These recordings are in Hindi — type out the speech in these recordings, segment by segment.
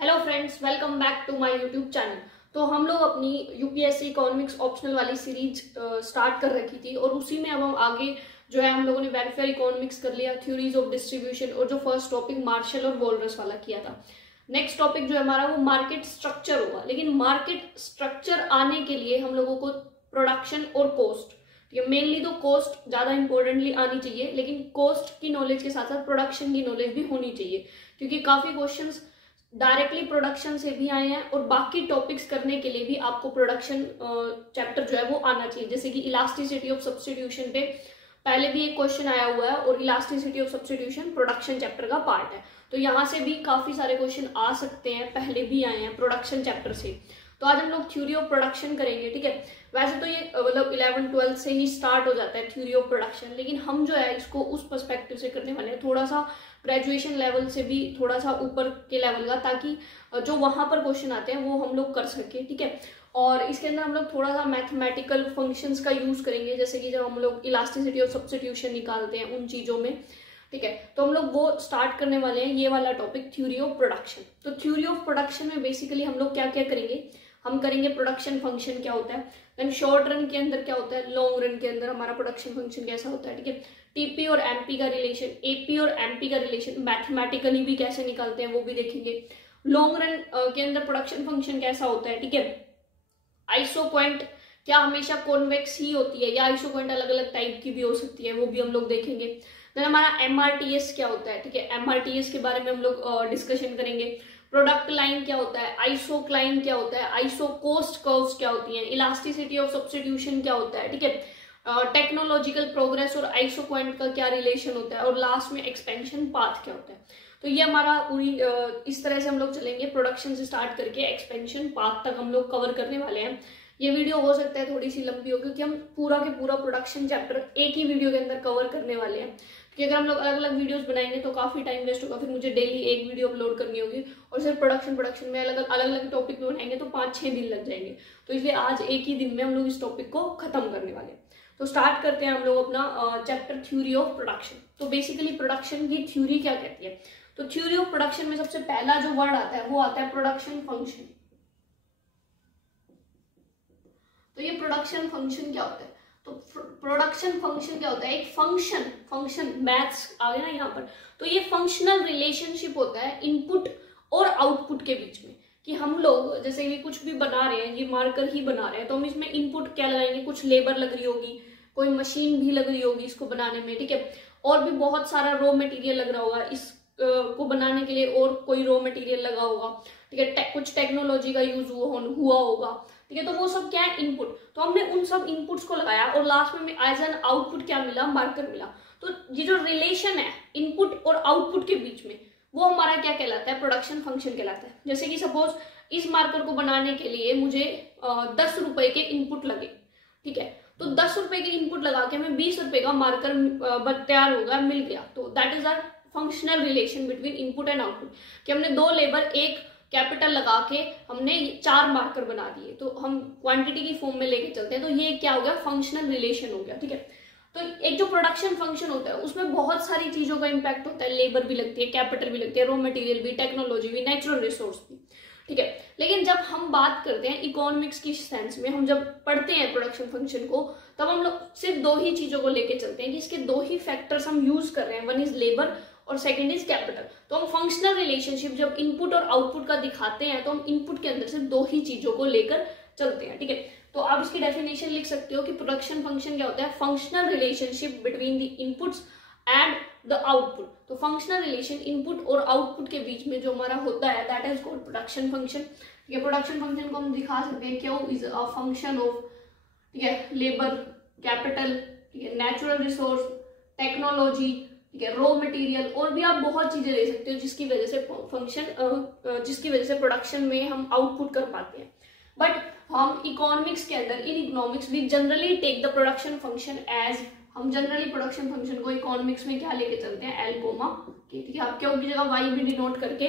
Hello friends, welcome back to my YouTube channel. तो हम लोग अपनी यूपीएससी इकोनॉमिक्स ऑप्शनल वाली सीरीज स्टार्ट कर रखी थी और उसी में अब हम आगे जो है हम लोगों ने वेलफेयर इकोनॉमिक्स कर लिया, थ्योरीज ऑफ डिस्ट्रीब्यूशन, और जो फर्स्ट टॉपिक मार्शल और वोल्रस वाला किया था। नेक्स्ट टॉपिक जो है हमारा वो मार्केट स्ट्रक्चर होगा। लेकिन मार्केट स्ट्रक्चर आने के लिए हम लोगों को प्रोडक्शन और कॉस्ट, ठीक है, मेनली तो कॉस्ट ज्यादा इंपॉर्टेंटली आनी चाहिए, लेकिन कॉस्ट की नॉलेज के साथ साथ प्रोडक्शन की नॉलेज भी होनी चाहिए, क्योंकि काफी क्वेश्चंस डायरेक्टली प्रोडक्शन से भी आए हैं और बाकी टॉपिक्स करने के लिए भी आपको प्रोडक्शन चैप्टर जो है वो आना चाहिए। जैसे कि इलास्टिसिटी ऑफ सब्स्टिट्यूशन पे पहले भी एक क्वेश्चन आया हुआ है और elasticity of substitution production chapter का पार्ट है, तो यहाँ से भी काफी सारे क्वेश्चन आ सकते हैं, पहले भी आए हैं प्रोडक्शन चैप्टर से। तो आज हम लोग थ्योरी ऑफ प्रोडक्शन करेंगे, ठीक है। वैसे तो ये मतलब 11-12 से ही स्टार्ट हो जाता है थ्योरी ऑफ प्रोडक्शन, लेकिन हम जो है इसको उस पर्सपेक्टिव से करने वाले हैं, थोड़ा सा ग्रेजुएशन लेवल से भी थोड़ा सा ऊपर के लेवल का, ताकि जो वहां पर क्वेश्चन आते हैं वो हम लोग कर सके, ठीक है। और इसके अंदर हम लोग थोड़ा सा मैथमेटिकल फंक्शंस का यूज करेंगे, जैसे कि जब हम लोग इलास्टिसिटी और सब्स्टिट्यूशन निकालते हैं उन चीजों में, ठीक है। तो हम लोग वो स्टार्ट करने वाले हैं, ये वाला टॉपिक थ्योरी ऑफ प्रोडक्शन। तो थ्योरी ऑफ प्रोडक्शन में बेसिकली हम लोग क्या क्या करेंगे, हम करेंगे प्रोडक्शन फंक्शन क्या होता है, देन शॉर्ट रन के अंदर क्या होता है, लॉन्ग रन के अंदर हमारा प्रोडक्शन फंक्शन कैसा होता है, ठीक है। टीपी और एमपी का रिलेशन, एपी और एमपी का रिलेशन मैथमेटिकली भी कैसे निकालते हैं वो भी देखेंगे। लॉन्ग रन के अंदर प्रोडक्शन फंक्शन कैसा होता है, ठीक है। आइसोक्वेंट क्या हमेशा कॉन्वेक्स ही होती है या आइसोक्वेंट अलग अलग टाइप की भी हो सकती है, वो भी हम लोग देखेंगे। देन हमारा एमआरटीएस क्या होता है, ठीक है, एमआरटीएस के बारे में हम लोग डिस्कशन करेंगे। प्रोडक्ट लाइन क्या होता है, आइसोक्लाइन क्या होता है, आइसोकोस्ट कर्व्स क्या होती हैं, इलास्टिसिटी ऑफ सब्स्टिट्यूशन क्या होता है, ठीक है, टेक्नोलॉजिकल प्रोग्रेस और आइसोक्वेंट का क्या रिलेशन होता है, और लास्ट में एक्सपेंशन पाथ क्या होता है। तो ये हमारा पूरी इस तरह से हम लोग चलेंगे, प्रोडक्शन से स्टार्ट करके एक्सपेंशन पाथ तक हम लोग कवर करने वाले हैं। ये वीडियो हो सकता है थोड़ी सी लंबी हो, क्योंकि हम पूरा के पूरा प्रोडक्शन चैप्टर एक ही वीडियो के अंदर कवर करने वाले हैं। क्योंकि अगर हम लोग अलग अलग वीडियोस बनाएंगे तो काफी टाइम वेस्ट होगा, फिर मुझे डेली एक वीडियो अपलोड करनी होगी, और सिर्फ प्रोडक्शन में अलग अलग टॉपिक पे बनाएंगे तो 5-6 दिन लग जाएंगे। तो इसलिए आज एक ही दिन में हम लोग इस टॉपिक को खत्म करने वाले हैं। तो स्टार्ट करते हैं हम लोग अपना चैप्टर थ्योरी ऑफ प्रोडक्शन। तो बेसिकली प्रोडक्शन की थ्योरी क्या कहती है, तो थ्योरी ऑफ प्रोडक्शन में सबसे पहला जो वर्ड आता है वो आता है प्रोडक्शन फंक्शन। तो ये प्रोडक्शन फंक्शन क्या होता है, तो प्रोडक्शन फंक्शन क्या होता है, एक फंक्शन मैथ्स आ गया ना यहाँ पर। तो ये फंक्शनल रिलेशनशिप होता है इनपुट और आउटपुट के बीच में, कि हम लोग जैसे ये कुछ भी बना रहे हैं, ये मार्कर ही बना रहे हैं, तो हम इसमें इनपुट क्या लगाएंगे, कुछ लेबर लग रही होगी, कोई मशीन भी लग रही होगी इसको बनाने में, ठीक है, और भी बहुत सारा रॉ मटेरियल लग रहा होगा इस को बनाने के लिए, और कोई रॉ मटेरियल लगा होगा, ठीक है, कुछ टेक्नोलॉजी का यूज हुआ होगा, ठीक है। तो वो सब क्या है, इनपुट। तो हमने उन सब इनपुट्स को लगाया और लास्ट में एज एन आउटपुट क्या मिला, मार्कर मिला। तो ये जो रिलेशन है इनपुट और आउटपुट के बीच में, वो हमारा क्या कहलाता है, प्रोडक्शन फंक्शन कहलाता है। जैसे कि सपोज इस मार्कर को बनाने के लिए मुझे 10 रुपए के इनपुट लगे, ठीक है, तो 10 रुपए के इनपुट लगा के हमें 20 रुपए का मार्कर तैयार होगा, मिल गया। तो that is our functional relation between input and output, कि हमने 2 लेबर एक कैपिटल लगा के हमने 4 मार्कर बना दिए, तो हम क्वांटिटी की फॉर्म में लेके चलते हैं, तो ये क्या हो गया, फंक्शनल रिलेशन हो गया, ठीक है। तो एक जो प्रोडक्शन फंक्शन होता है उसमें बहुत सारी चीजों का इंपैक्ट होता है, लेबर भी लगती है, कैपिटल भी लगती है, रॉ मटेरियल भी, टेक्नोलॉजी भी, नेचुरल रिसोर्स भी, ठीक है। लेकिन जब हम बात करते हैं इकोनॉमिक्स की सेंस में, हम जब पढ़ते हैं प्रोडक्शन फंक्शन को, तब हम लोग सिर्फ 2 ही चीजों को लेके चलते हैं कि इसके 2 ही फैक्टर्स हम यूज कर रहे हैं, वन इज लेबर और सेकंड इज कैपिटल। तो हम फंक्शनल रिलेशनशिप जब इनपुट और आउटपुट का दिखाते हैं तो हम इनपुट के अंदर सिर्फ 2 ही चीजों को लेकर चलते हैं, ठीक है। तो आप इसकी डेफिनेशन लिख सकते हो कि प्रोडक्शन फंक्शन क्या होता है, functional relationship between the inputs and the output. तो फंक्शनल रिलेशन इनपुट और आउटपुट के बीच में जो हमारा होता है that is called production function, ठीक है। प्रोडक्शन फंक्शन को हम दिखा सकते हैं Q is a function of, ठीक है, लेबर, कैपिटल, ठीक है, नेचुरल रिसोर्स, टेक्नोलॉजी, ठीक है, रॉ मटेरियल, और भी आप बहुत चीजें ले सकते हो जिसकी वजह से जिसकी वजह से प्रोडक्शन में हम आउटपुट कर पाते हैं। बट हम इकोनॉमिक्स के अंदर, in economics we generally take the production function as, हम जनरली प्रोडक्शन फंक्शन को इकोनॉमिक्स में क्या लेके चलते हैं, एल कोमा के, ठीक है। आप क्यों की जगह वाई भी डिनोट करके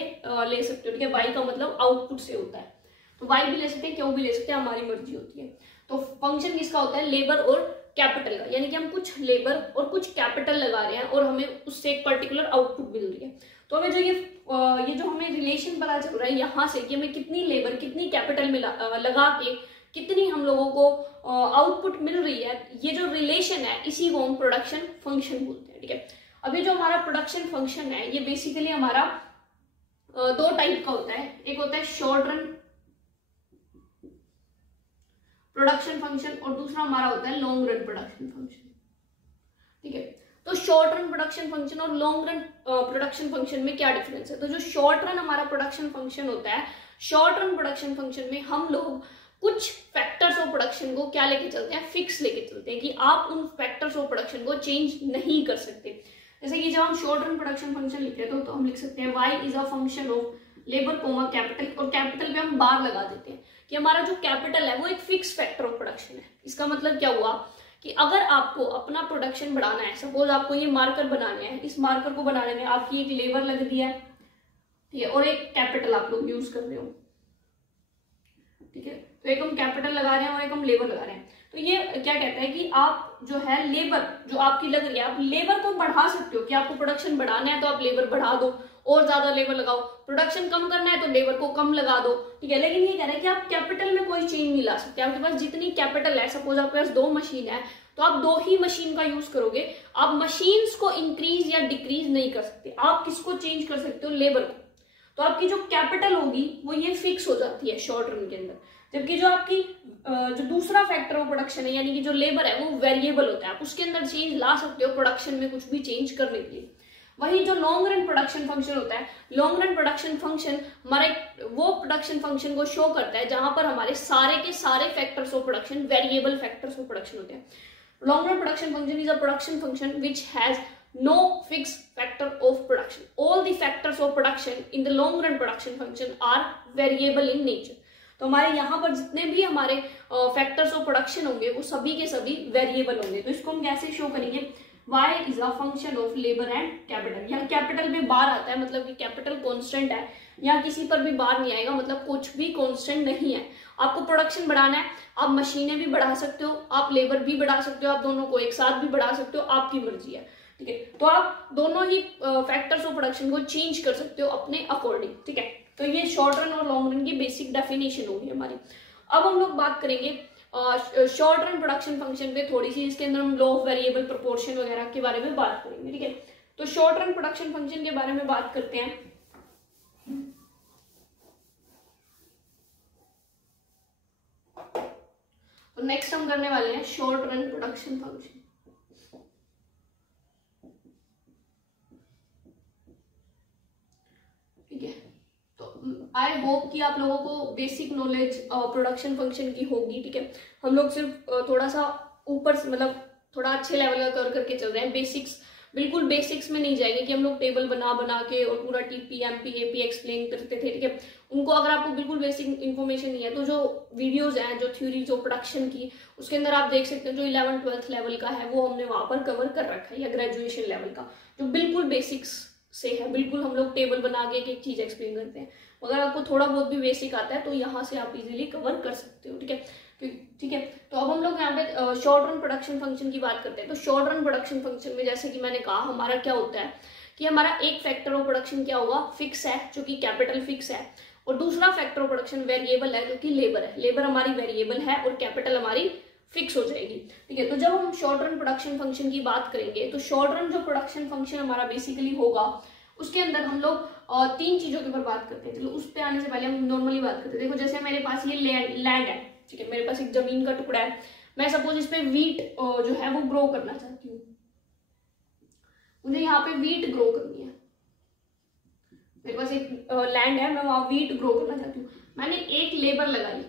ले सकते हो, ठीक है, वाई का मतलब आउटपुट से होता है, तो वाई भी ले सकते हैं, क्यों भी ले सकते हैं, हमारी मर्जी होती है। तो फंक्शन किसका होता है, लेबर और कैपिटल का, यानी कि हम कुछ लेबर और कुछ कैपिटल लगा रहे हैं और हमें उससे एक पर्टिकुलर आउटपुट मिल रही है। तो हमें जो ये जो हमें रिलेशन पता चल रहा है यहाँ से कि हमें कितनी लेबर कितनी कैपिटल में लगा के कितनी हम लोगों को आउटपुट मिल रही है, ये जो रिलेशन है इसी को हम प्रोडक्शन फंक्शन बोलते हैं। ठीक है, अभी जो हमारा प्रोडक्शन फंक्शन है ये बेसिकली हमारा दो टाइप का होता है। एक होता है शॉर्ट रन प्रोडक्शन फंक्शन और दूसरा हमारा होता है लॉन्ग रन प्रोडक्शन फंक्शन। ठीक है, तो शॉर्ट रन प्रोडक्शन फंक्शन और लॉन्ग रन प्रोडक्शन फंक्शन में क्या डिफरेंस है? तो जो शॉर्ट रन हमारा प्रोडक्शन फंक्शन होता है, शॉर्ट रन प्रोडक्शन फंक्शन में हम लोग कुछ फैक्टर्स ऑफ प्रोडक्शन को क्या लेके चलते हैं, फिक्स लेके चलते हैं कि आप उन फैक्टर्स ऑफ प्रोडक्शन को चेंज नहीं कर सकते। जैसे कि जब हम शॉर्ट रन प्रोडक्शन फंक्शन लिखते हैं तो हम लिख सकते हैं y is a function of labour comma capital, और कैपिटल पे हम बार लगा देते हैं कि हमारा जो कैपिटल है वो एक फिक्स फैक्टर ऑफ प्रोडक्शन है। इसका मतलब क्या हुआ कि अगर आपको अपना प्रोडक्शन बढ़ाना है, सपोज आपको ये मार्कर बनाने हैं, इस मार्कर को बनाने में आपकी एक लेबर लग रही है, ठीक है, और एक कैपिटल आप लोग यूज कर रहे हो। ठीक है, तो एक हम कैपिटल लगा रहे हैं और एक हम लेबर लगा रहे हैं। तो ये क्या कहता है कि आप जो है लेबर जो आपकी लग रही है, आप लेबर को बढ़ा सकते हो कि आपको प्रोडक्शन बढ़ाना है तो आप लेबर बढ़ा दो और ज्यादा लेबर लगाओ, प्रोडक्शन कम करना है तो लेबर को कम लगा दो। ठीक है, लेकिन ये कह रहा है कि आप कैपिटल में कोई चेंज नहीं ला सकते। आपके पास जितनी कैपिटल है, सपोज आपके पास 2 मशीन है तो आप 2 ही मशीन का यूज करोगे, आप मशीन्स को इंक्रीज या डिक्रीज नहीं कर सकते। आप किसको चेंज कर सकते हो? लेबर को। तो आपकी जो कैपिटल होगी वो ये फिक्स हो जाती है शॉर्ट रन के अंदर, जबकि जो आपकी जो दूसरा फैक्टर ऑफ प्रोडक्शन है यानी कि जो लेबर है वो वेरिएबल होता है, आप उसके अंदर चेंज ला सकते हो प्रोडक्शन में कुछ भी चेंज करने के लिए। वही जो लॉन्ग रन प्रोडक्शन फंक्शन होता है, लॉन्ग रन प्रोडक्शन फंक्शन हमारे वो प्रोडक्शन फंक्शन को शो करता है जहां पर हमारे सारे के सारे factors of production variable factors of production होते हैं। Long run production function is a production function which has no fixed factor of production. All the factors of production in the long run production function are variable in nature. तो हमारे यहाँ पर जितने भी हमारे फैक्टर्स ऑफ प्रोडक्शन होंगे वो सभी के सभी वेरिएबल होंगे। तो इसको हम कैसे शो करेंगे? y is a function of labor and capital। यहाँ कैपिटल में बार आता है मतलब कि कैपिटल कांस्टेंट है, यहाँ किसी पर भी बार नहीं आएगा, मतलब कुछ भी कांस्टेंट नहीं है। आपको प्रोडक्शन बढ़ाना है, आप मशीनें भी बढ़ा सकते हो, आप लेबर भी बढ़ा सकते हो, आप दोनों को एक साथ भी बढ़ा सकते हो, आपकी मर्जी है। ठीक है, तो आप दोनों ही फैक्टर्स ऑफ प्रोडक्शन को चेंज कर सकते हो अपने अकॉर्डिंग। ठीक है, तो ये शॉर्ट रन और लॉन्ग रन की बेसिक डेफिनेशन होगी हमारी। अब हम लोग बात करेंगे शॉर्ट रन प्रोडक्शन फंक्शन पे थोड़ी सी, इसके अंदर हम लॉ ऑफ वेरिएबल प्रोपोर्शन वगैरह के बारे में बात करेंगे। ठीक है, तो शॉर्ट रन प्रोडक्शन फंक्शन के बारे में बात करते हैं। तो नेक्स्ट हम करने वाले हैं शॉर्ट रन प्रोडक्शन फंक्शन। ठीक है, तो आई होप कि आप लोगों को बेसिक नॉलेज प्रोडक्शन फंक्शन की होगी। ठीक है, हम लोग सिर्फ थोड़ा सा ऊपर से मतलब थोड़ा अच्छे लेवल का कर करके चल रहे हैं, बेसिक्स बिल्कुल बेसिक्स में नहीं जाएंगे कि हम लोग टेबल बना बना के और पूरा टीपी एमपी एपी एक्सप्लेन करते थे। ठीक है, उनको अगर आपको बिल्कुल बेसिक इन्फॉर्मेशन नहीं है तो जो वीडियोज हैं जो थ्योरी जो प्रोडक्शन की उसके अंदर आप देख सकते हो, जो 11th-12th लेवल का है वो हमने वहां पर कवर कर रखा है, या ग्रेजुएशन लेवल का जो बिल्कुल बेसिक्स से है, बिल्कुल हम लोग टेबल बना के एक एक चीज एक्सप्लेन करते हैं। अगर आपको थोड़ा बहुत भी बेसिक आता है तो यहाँ से आप इजीली कवर कर सकते हो। ठीक है, ठीक है, तो अब हम लोग यहाँ पे शॉर्ट रन प्रोडक्शन फंक्शन की बात करते हैं। तो शॉर्ट रन प्रोडक्शन फंक्शन में जैसे कि मैंने कहा हमारा क्या होता है कि हमारा एक फैक्टर ऑफ प्रोडक्शन क्या होगा, फिक्स है, जो कि कैपिटल फिक्स है, और दूसरा फैक्टर ऑफ प्रोडक्शन वेरिएबल है जो कि लेबर है। लेबर हमारी वेरिएबल है और कैपिटल हमारी फिक्स हो जाएगी। ठीक है, तो जब हम शॉर्ट रन प्रोडक्शन फंक्शन की बात करेंगे तो शॉर्ट रन जो प्रोडक्शन फंक्शन हमारा बेसिकली होगा उसके अंदर हम लोग 3 चीजों के ऊपर बात करते हैं। चलो उस पर आने से पहले हम नॉर्मली बात करते हैं। देखो जैसे मेरे पास ये लैंड है, ठीक है, मेरे पास एक जमीन का टुकड़ा है, मैं सपोज इस पे वीट जो है वो ग्रो करना चाहती हूँ, मुझे यहाँ पे वीट ग्रो करनी है। मेरे पास एक लैंड है, मैं वहां वीट ग्रो करना चाहती हूँ। मैंने एक लेबर लगाई,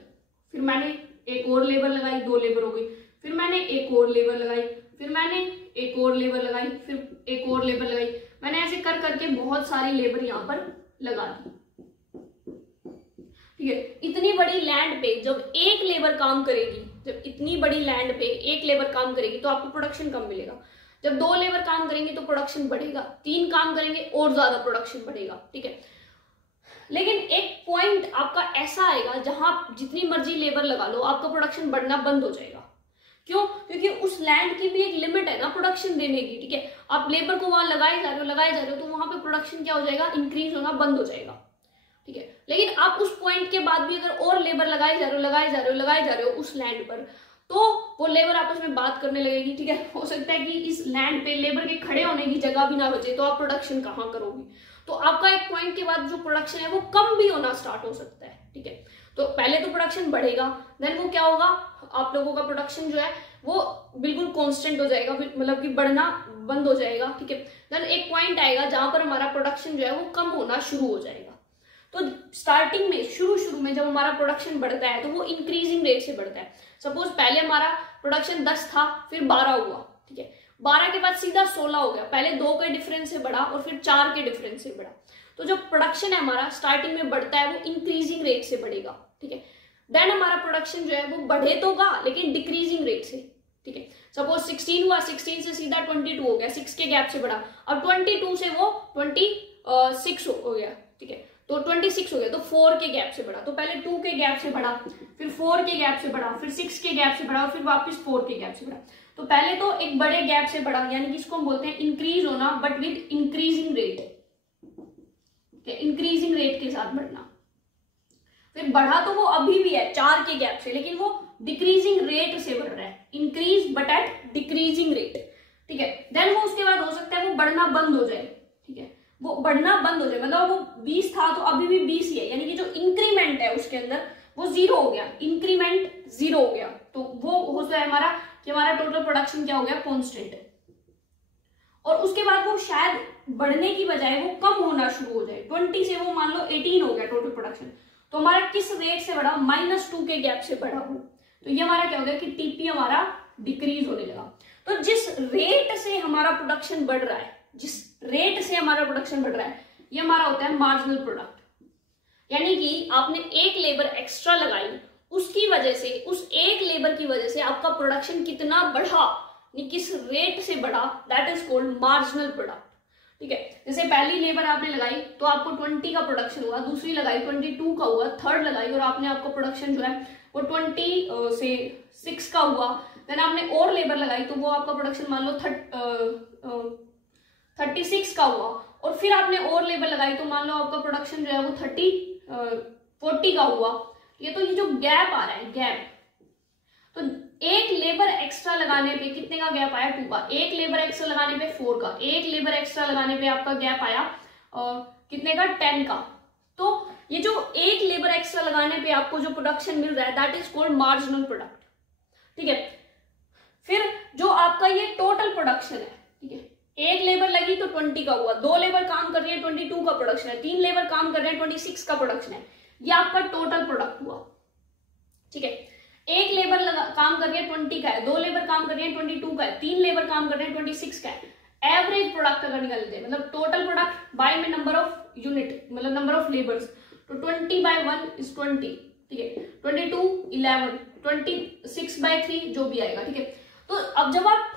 फिर मैंने एक और लेबर लगाई, 2 लेबर हो गई, फिर मैंने एक और लेबर लगाई, फिर मैंने एक और लेबर लगाई, फिर एक और लेबर लगाई। मैंने ऐसे कर करके बहुत सारी लेबर यहाँ पर लगा दी। ठीक है, इतनी बड़ी लैंड पे जब एक लेबर काम करेगी, जब इतनी बड़ी लैंड पे एक लेबर काम करेगी तो आपको प्रोडक्शन कम मिलेगा। जब 2 लेबर काम करेंगे तो प्रोडक्शन बढ़ेगा, 3 काम करेंगे और ज्यादा प्रोडक्शन बढ़ेगा। ठीक है, लेकिन एक पॉइंट आपका ऐसा आएगा जहां जितनी मर्जी लेबर लगा लो आपका प्रोडक्शन बढ़ना बंद हो जाएगा, क्यों? क्योंकि उस लैंड की भी एक लिमिट है ना प्रोडक्शन देने की, ठीक है। आप लेबर को वहां लगाए जा रहे हो तो वहां पे प्रोडक्शन क्या हो जाएगा, इंक्रीज होना बंद हो जाएगा, ठीक है। लेकिन आप उस पॉइंट के बाद भी अगर और लेबर लगाए जा रहे हो उस लैंड पर, तो वो लेबर आपस में बात करने लगेगी, ठीक है। हो सकता है कि इस लैंड पे लेबर के खड़े होने की जगह भी ना बचे, तो आप प्रोडक्शन कहाँ करोगे? तो आपका एक पॉइंट के बाद जो प्रोडक्शन है वो कम भी होना स्टार्ट हो सकता है, ठीक है। तो पहले तो प्रोडक्शन बढ़ेगा, देन वो क्या होगा, आप लोगों का प्रोडक्शन जो है वो बिल्कुल कांस्टेंट हो जाएगा, मतलब कि बढ़ना बंद हो जाएगा, ठीक है। देन एक पॉइंट आएगा जहां पर हमारा प्रोडक्शन जो है वो कम होना शुरू हो जाएगा। तो स्टार्टिंग में शुरू में जब हमारा प्रोडक्शन बढ़ता है तो वो इंक्रीजिंग रेट से बढ़ता है। सपोज पहले हमारा प्रोडक्शन 10 था, फिर 12 हुआ, ठीक है। 12 के बाद सीधा 16 हो गया, पहले 2 के डिफरेंस से बढ़ा और फिर 4 के डिफरेंस से बढ़ा। तो जो प्रोडक्शन है हमारा स्टार्टिंग में बढ़ता है वो इंक्रीजिंग रेट से बढ़ेगा, ठीक है। देन हमारा प्रोडक्शन जो है वो बढ़े तो गा लेकिन डिक्रीजिंग रेट से, ठीक है। सपोज 16 हुआ, 16 से सीधा 22 हो गया, 6 के गैप से बढ़ा। अब 22 से वो 26 हो गया, ठीक है। तो 26 हो गया तो 4 के गैप से बढ़ा। तो पहले 2 के गैप से बढ़ा, फिर 4 के गैप से बढ़ा, फिर 6 के गैप से बढ़ा और फिर वापस 4 के गैप से बढ़ा। तो पहले तो एक बड़े गैप से बढ़ा, यानी कि इसको हम बोलते हैं इंक्रीज होना, but with increasing rate, increasing rate के साथ बढ़ना। फिर बढ़ा तो वो अभी भी है 4 के गैप से, लेकिन वो डिक्रीजिंग रेट से बढ़ रहा है, increase but at decreasing rate, ठीक है। देन वो उसके बाद हो सकता है वो बढ़ना बंद हो जाए, ठीक है। वो बढ़ना बंद हो जाए, मतलब वो 20 था तो अभी भी 20 ही है, यानी कि जो इंक्रीमेंट है उसके अंदर वो 0 हो गया, इंक्रीमेंट 0 हो गया। तो वो हो जाए हमारा कि हमारा टोटल प्रोडक्शन क्या हो गया, कांस्टेंट। और उसके बाद वो शायद बढ़ने की बजाय वो कम होना शुरू हो जाए, 20 से वो मान लो 18 हो गया टोटल प्रोडक्शन। तो हमारा किस रेट से बढ़ा, -2 के गैप से बढ़ा हो। तो ये हमारा क्या हो गया कि टीपी हमारा डिक्रीज होने लगा। तो जिस रेट से हमारा प्रोडक्शन बढ़ रहा है, ये हमारा होता है मार्जिनल प्रोडक्ट। यानी कि आपने एक लेबर एक्स्ट्रा लगाई, उसकी वजह से, उस एक लेबर की वजह से आपका प्रोडक्शन कितना बढ़ा, किस रेट से बढ़ा, that is called marginal product, ठीक है। जैसे पहली लेबर आपने लगाई तो आपको 20 का प्रोडक्शन हुआ, दूसरी लगाई 22 का हुआ, थर्ड लगाई और आपने आपका प्रोडक्शन जो है वो 20 से 6 का हुआ। देन आपने और लेबर लगाई तो वो आपका प्रोडक्शन मान लो 36 का हुआ, और फिर आपने और लेबर लगाई तो मान लो आपका प्रोडक्शन जो है वो 40 का हुआ। ये तो ये जो गैप आ रहा है, गैप, तो एक लेबर एक्स्ट्रा लगाने पे कितने का गैप आया, 2 का। एक लेबर एक्स्ट्रा लगाने पे 4 का, एक लेबर एक्स्ट्रा लगाने पे आपका गैप आया कितने का, 10 का। तो ये जो एक लेबर एक्स्ट्रा लगाने पे आपको जो प्रोडक्शन मिल रहा है that is called marginal product, ठीक है। फिर जो आपका ये टोटल प्रोडक्शन है, ठीक है, एक लेबर लगी तो 20 का हुआ, 2 लेबर काम कर रही है 22 का प्रोडक्शन है, 3 लेबर काम कर रहे हैं 26 का प्रोडक्शन है, ये आपका टोटल प्रोडक्ट हुआ, ठीक है। एक लेबर काम कर रही है 20 का है, 2 लेबर काम कर रही है 22 का है, 3 लेबर काम कर रहे हैं 26 का है। एवरेज प्रोडक्ट अगर निकालते हैं, मतलब टोटल प्रोडक्ट बाय में नंबर ऑफ यूनिट, मतलब नंबर ऑफ लेबर्स, तो 20/1 इज 20, ठीक है। 22 11, 26/3 जो भी आएगा, ठीक है। तो अब जब आप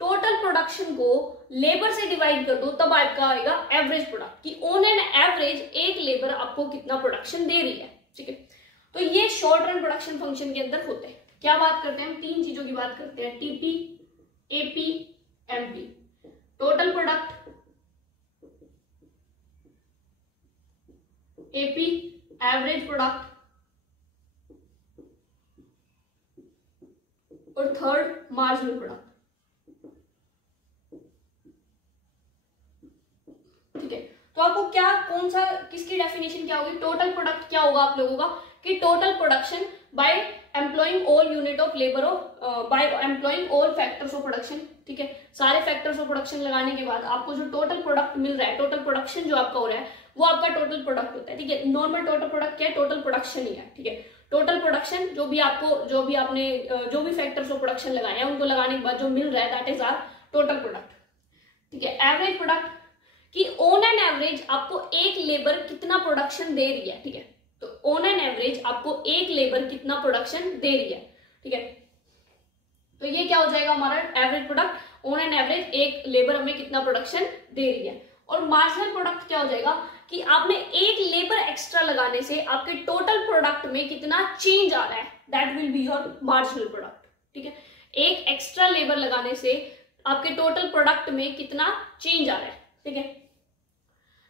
टोटल प्रोडक्शन को लेबर से डिवाइड कर दो तब आपका आएगा एवरेज प्रोडक्ट, कि ऑन एन एवरेज एक लेबर आपको कितना प्रोडक्शन दे रही है, ठीक है। तो ये शॉर्ट रन प्रोडक्शन फंक्शन के अंदर होते हैं। क्या बात करते हैं हम, 3 चीजों की बात करते हैं, TP, AP, MP. Total product, AP, average product, और थर्ड मार्जिनल प्रोडक्ट, ठीक है। तो आपको क्या, कौन सा, किसकी डेफिनेशन क्या होगी, टोटल प्रोडक्ट क्या होगा आप लोगों का, कि total production by employing all unit of labour of, by employing all factors of production, ठीक है। सारे फैक्टर्स ऑफ प्रोडक्शन लगाने के बाद आपको जो टोटल प्रोडक्ट मिल रहा है, टोटल प्रोडक्शन जो आपका हो रहा है वो आपका टोटल प्रोडक्ट होता है, ठीक है। नॉर्मल टोटल प्रोडक्ट क्या है, टोटल प्रोडक्शन ही है, ठीक है। टोटल प्रोडक्शन जो भी फैक्टर्स ऑफ प्रोडक्शन लगाए हैं उनको लगाने के बाद जो मिल रहा है that is our total product, ठीक है। एवरेज प्रोडक्ट, कि ऑन एन एवरेज आपको एक लेबर कितना प्रोडक्शन दे रही है, ठीक है। तो ऑन एन एवरेज आपको एक लेबर कितना प्रोडक्शन दे रही है, ठीक है। तो ये क्या हो जाएगा हमारा average product, on an average एक लेबर हमें कितना प्रोडक्शन दे रही है। और मार्जिनल प्रोडक्ट क्या हो जाएगा, कि आपने एक लेबर एक्स्ट्रा लगाने से आपके टोटल प्रोडक्ट में कितना चेंज आ रहा है, that will be your marginal product, ठीक है। एक एक्स्ट्रा लेबर लगाने से आपके टोटल प्रोडक्ट में कितना चेंज आ रहा है, ठीक है।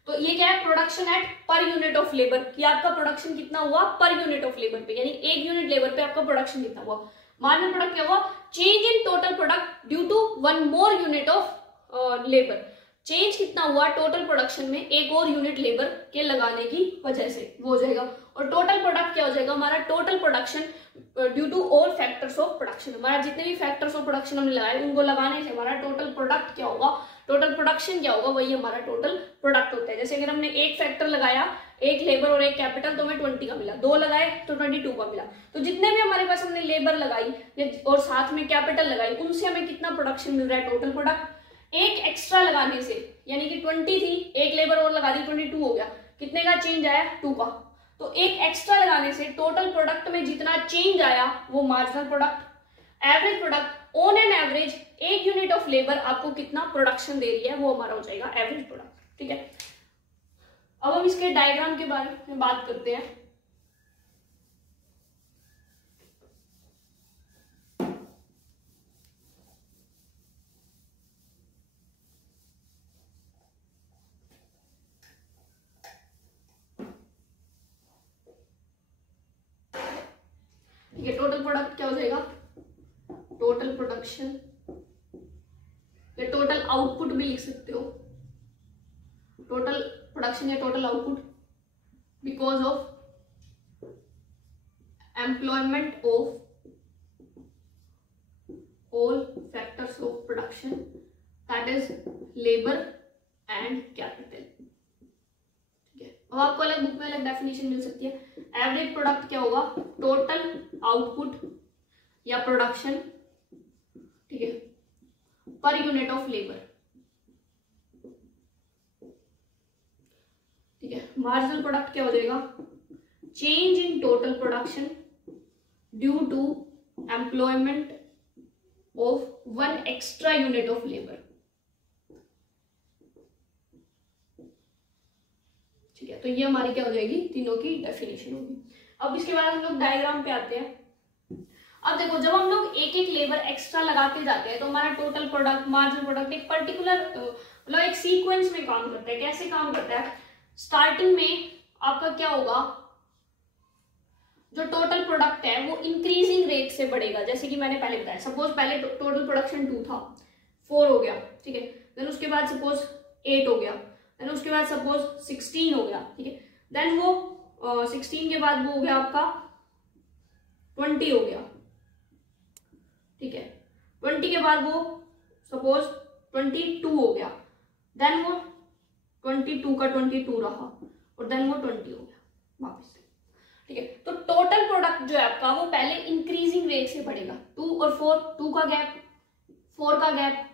तो ये क्या है, production at per unit of labour, कि आपका प्रोडक्शन कितना हुआ पर यूनिट ऑफ लेबर पे, यानी एक यूनिट लेबर पे आपका प्रोडक्शन कितना हुआ। मार्जिनल प्रोडक्ट क्या हुआ, change in total product due to one more unit of labour, change कितना हुआ टोटल प्रोडक्शन में एक और यूनिट लेबर के लगाने की वजह से, वो हो जाएगा। और टोटल प्रोडक्ट क्या हो जाएगा, हमारा total production due to all factors of production, हमारा जितने भी फैक्टर्स ऑफ प्रोडक्शन हमने लगाए उनको लगाने से हमारा टोटल प्रोडक्ट क्या होगा, टोटल प्रोडक्शन क्या होगा, वही हमारा टोटल प्रोडक्ट होता है। जैसे अगर हमने एक फैक्टर लगाया, एक लेबर और एक कैपिटल, तो हमें 20 का मिला, दो लगाए तो 22 का मिला। तो जितने भी हमारे पास हमने लेबर लगाई और साथ में कैपिटल लगाई, उनसे हमें कितना प्रोडक्शन मिल रहा है, टोटल प्रोडक्ट। एक एक्स्ट्रा लगाने से, यानी कि 20 थी, एक लेबर और लगा दी, 22 हो गया, कितने का चेंज आया, 2 का। तो एक एक्स्ट्रा लगाने से टोटल प्रोडक्ट में जितना चेंज आया वो marginal product. Average product on an average एक यूनिट ऑफ लेबर आपको कितना प्रोडक्शन दे रही है, वो हमारा हो जाएगा एवरेज प्रोडक्ट, ठीक है। अब हम इसके डायग्राम के बारे में बात करते हैं। ठीक है, टोटल प्रोडक्ट क्या हो जाएगा, टोटल प्रोडक्शन या टोटल आउटपुट भी लिख सकते हो, टोटल प्रोडक्शन या total output, because of employment of all factors of production, that is labour and capital. ठीक है, अब आपको अलग बुक में अलग डेफिनेशन मिल सकती है। एवरेज प्रोडक्ट क्या होगा, टोटल आउटपुट या प्रोडक्शन, ठीक है, पर यूनिट ऑफ लेबर, ठीक है। मार्जिनल प्रोडक्ट क्या हो जाएगा, change in total production due to employment of one extra unit of labour, ठीक है। तो ये हमारी क्या हो जाएगी, तीनों की डेफिनेशन होगी। अब इसके बाद हम लोग डायग्राम पे आते हैं। अब देखो, जब हम लोग एक एक लेबर एक्स्ट्रा लगाते जाते हैं तो हमारा टोटल प्रोडक्ट, मार्जिनल प्रोडक्ट एक पर्टिकुलर मतलब एक सीक्वेंस में काम करता है। कैसे काम करता है, स्टार्टिंग में आपका क्या होगा, जो टोटल प्रोडक्ट है वो इंक्रीजिंग रेट से बढ़ेगा। जैसे कि मैंने पहले बताया, सपोज पहले टोटल प्रोडक्शन 2 था, 4 हो गया, ठीक है। देन उसके बाद सपोज 8 हो गया, देन उसके बाद सपोज 16 हो गया, ठीक है। देन वो 16 के बाद वो हो गया आपका 20 हो गया, ठीक है। 20 के बाद वो सपोज 22 हो गया, देन वो 22 का 22 रहा और देन वो 20 हो गया वापस से, ठीक है। तो टोटल प्रोडक्ट जो है आपका वो पहले इंक्रीजिंग रेट से बढ़ेगा। 2 और 4, 2 का गैप, 4 का गैप,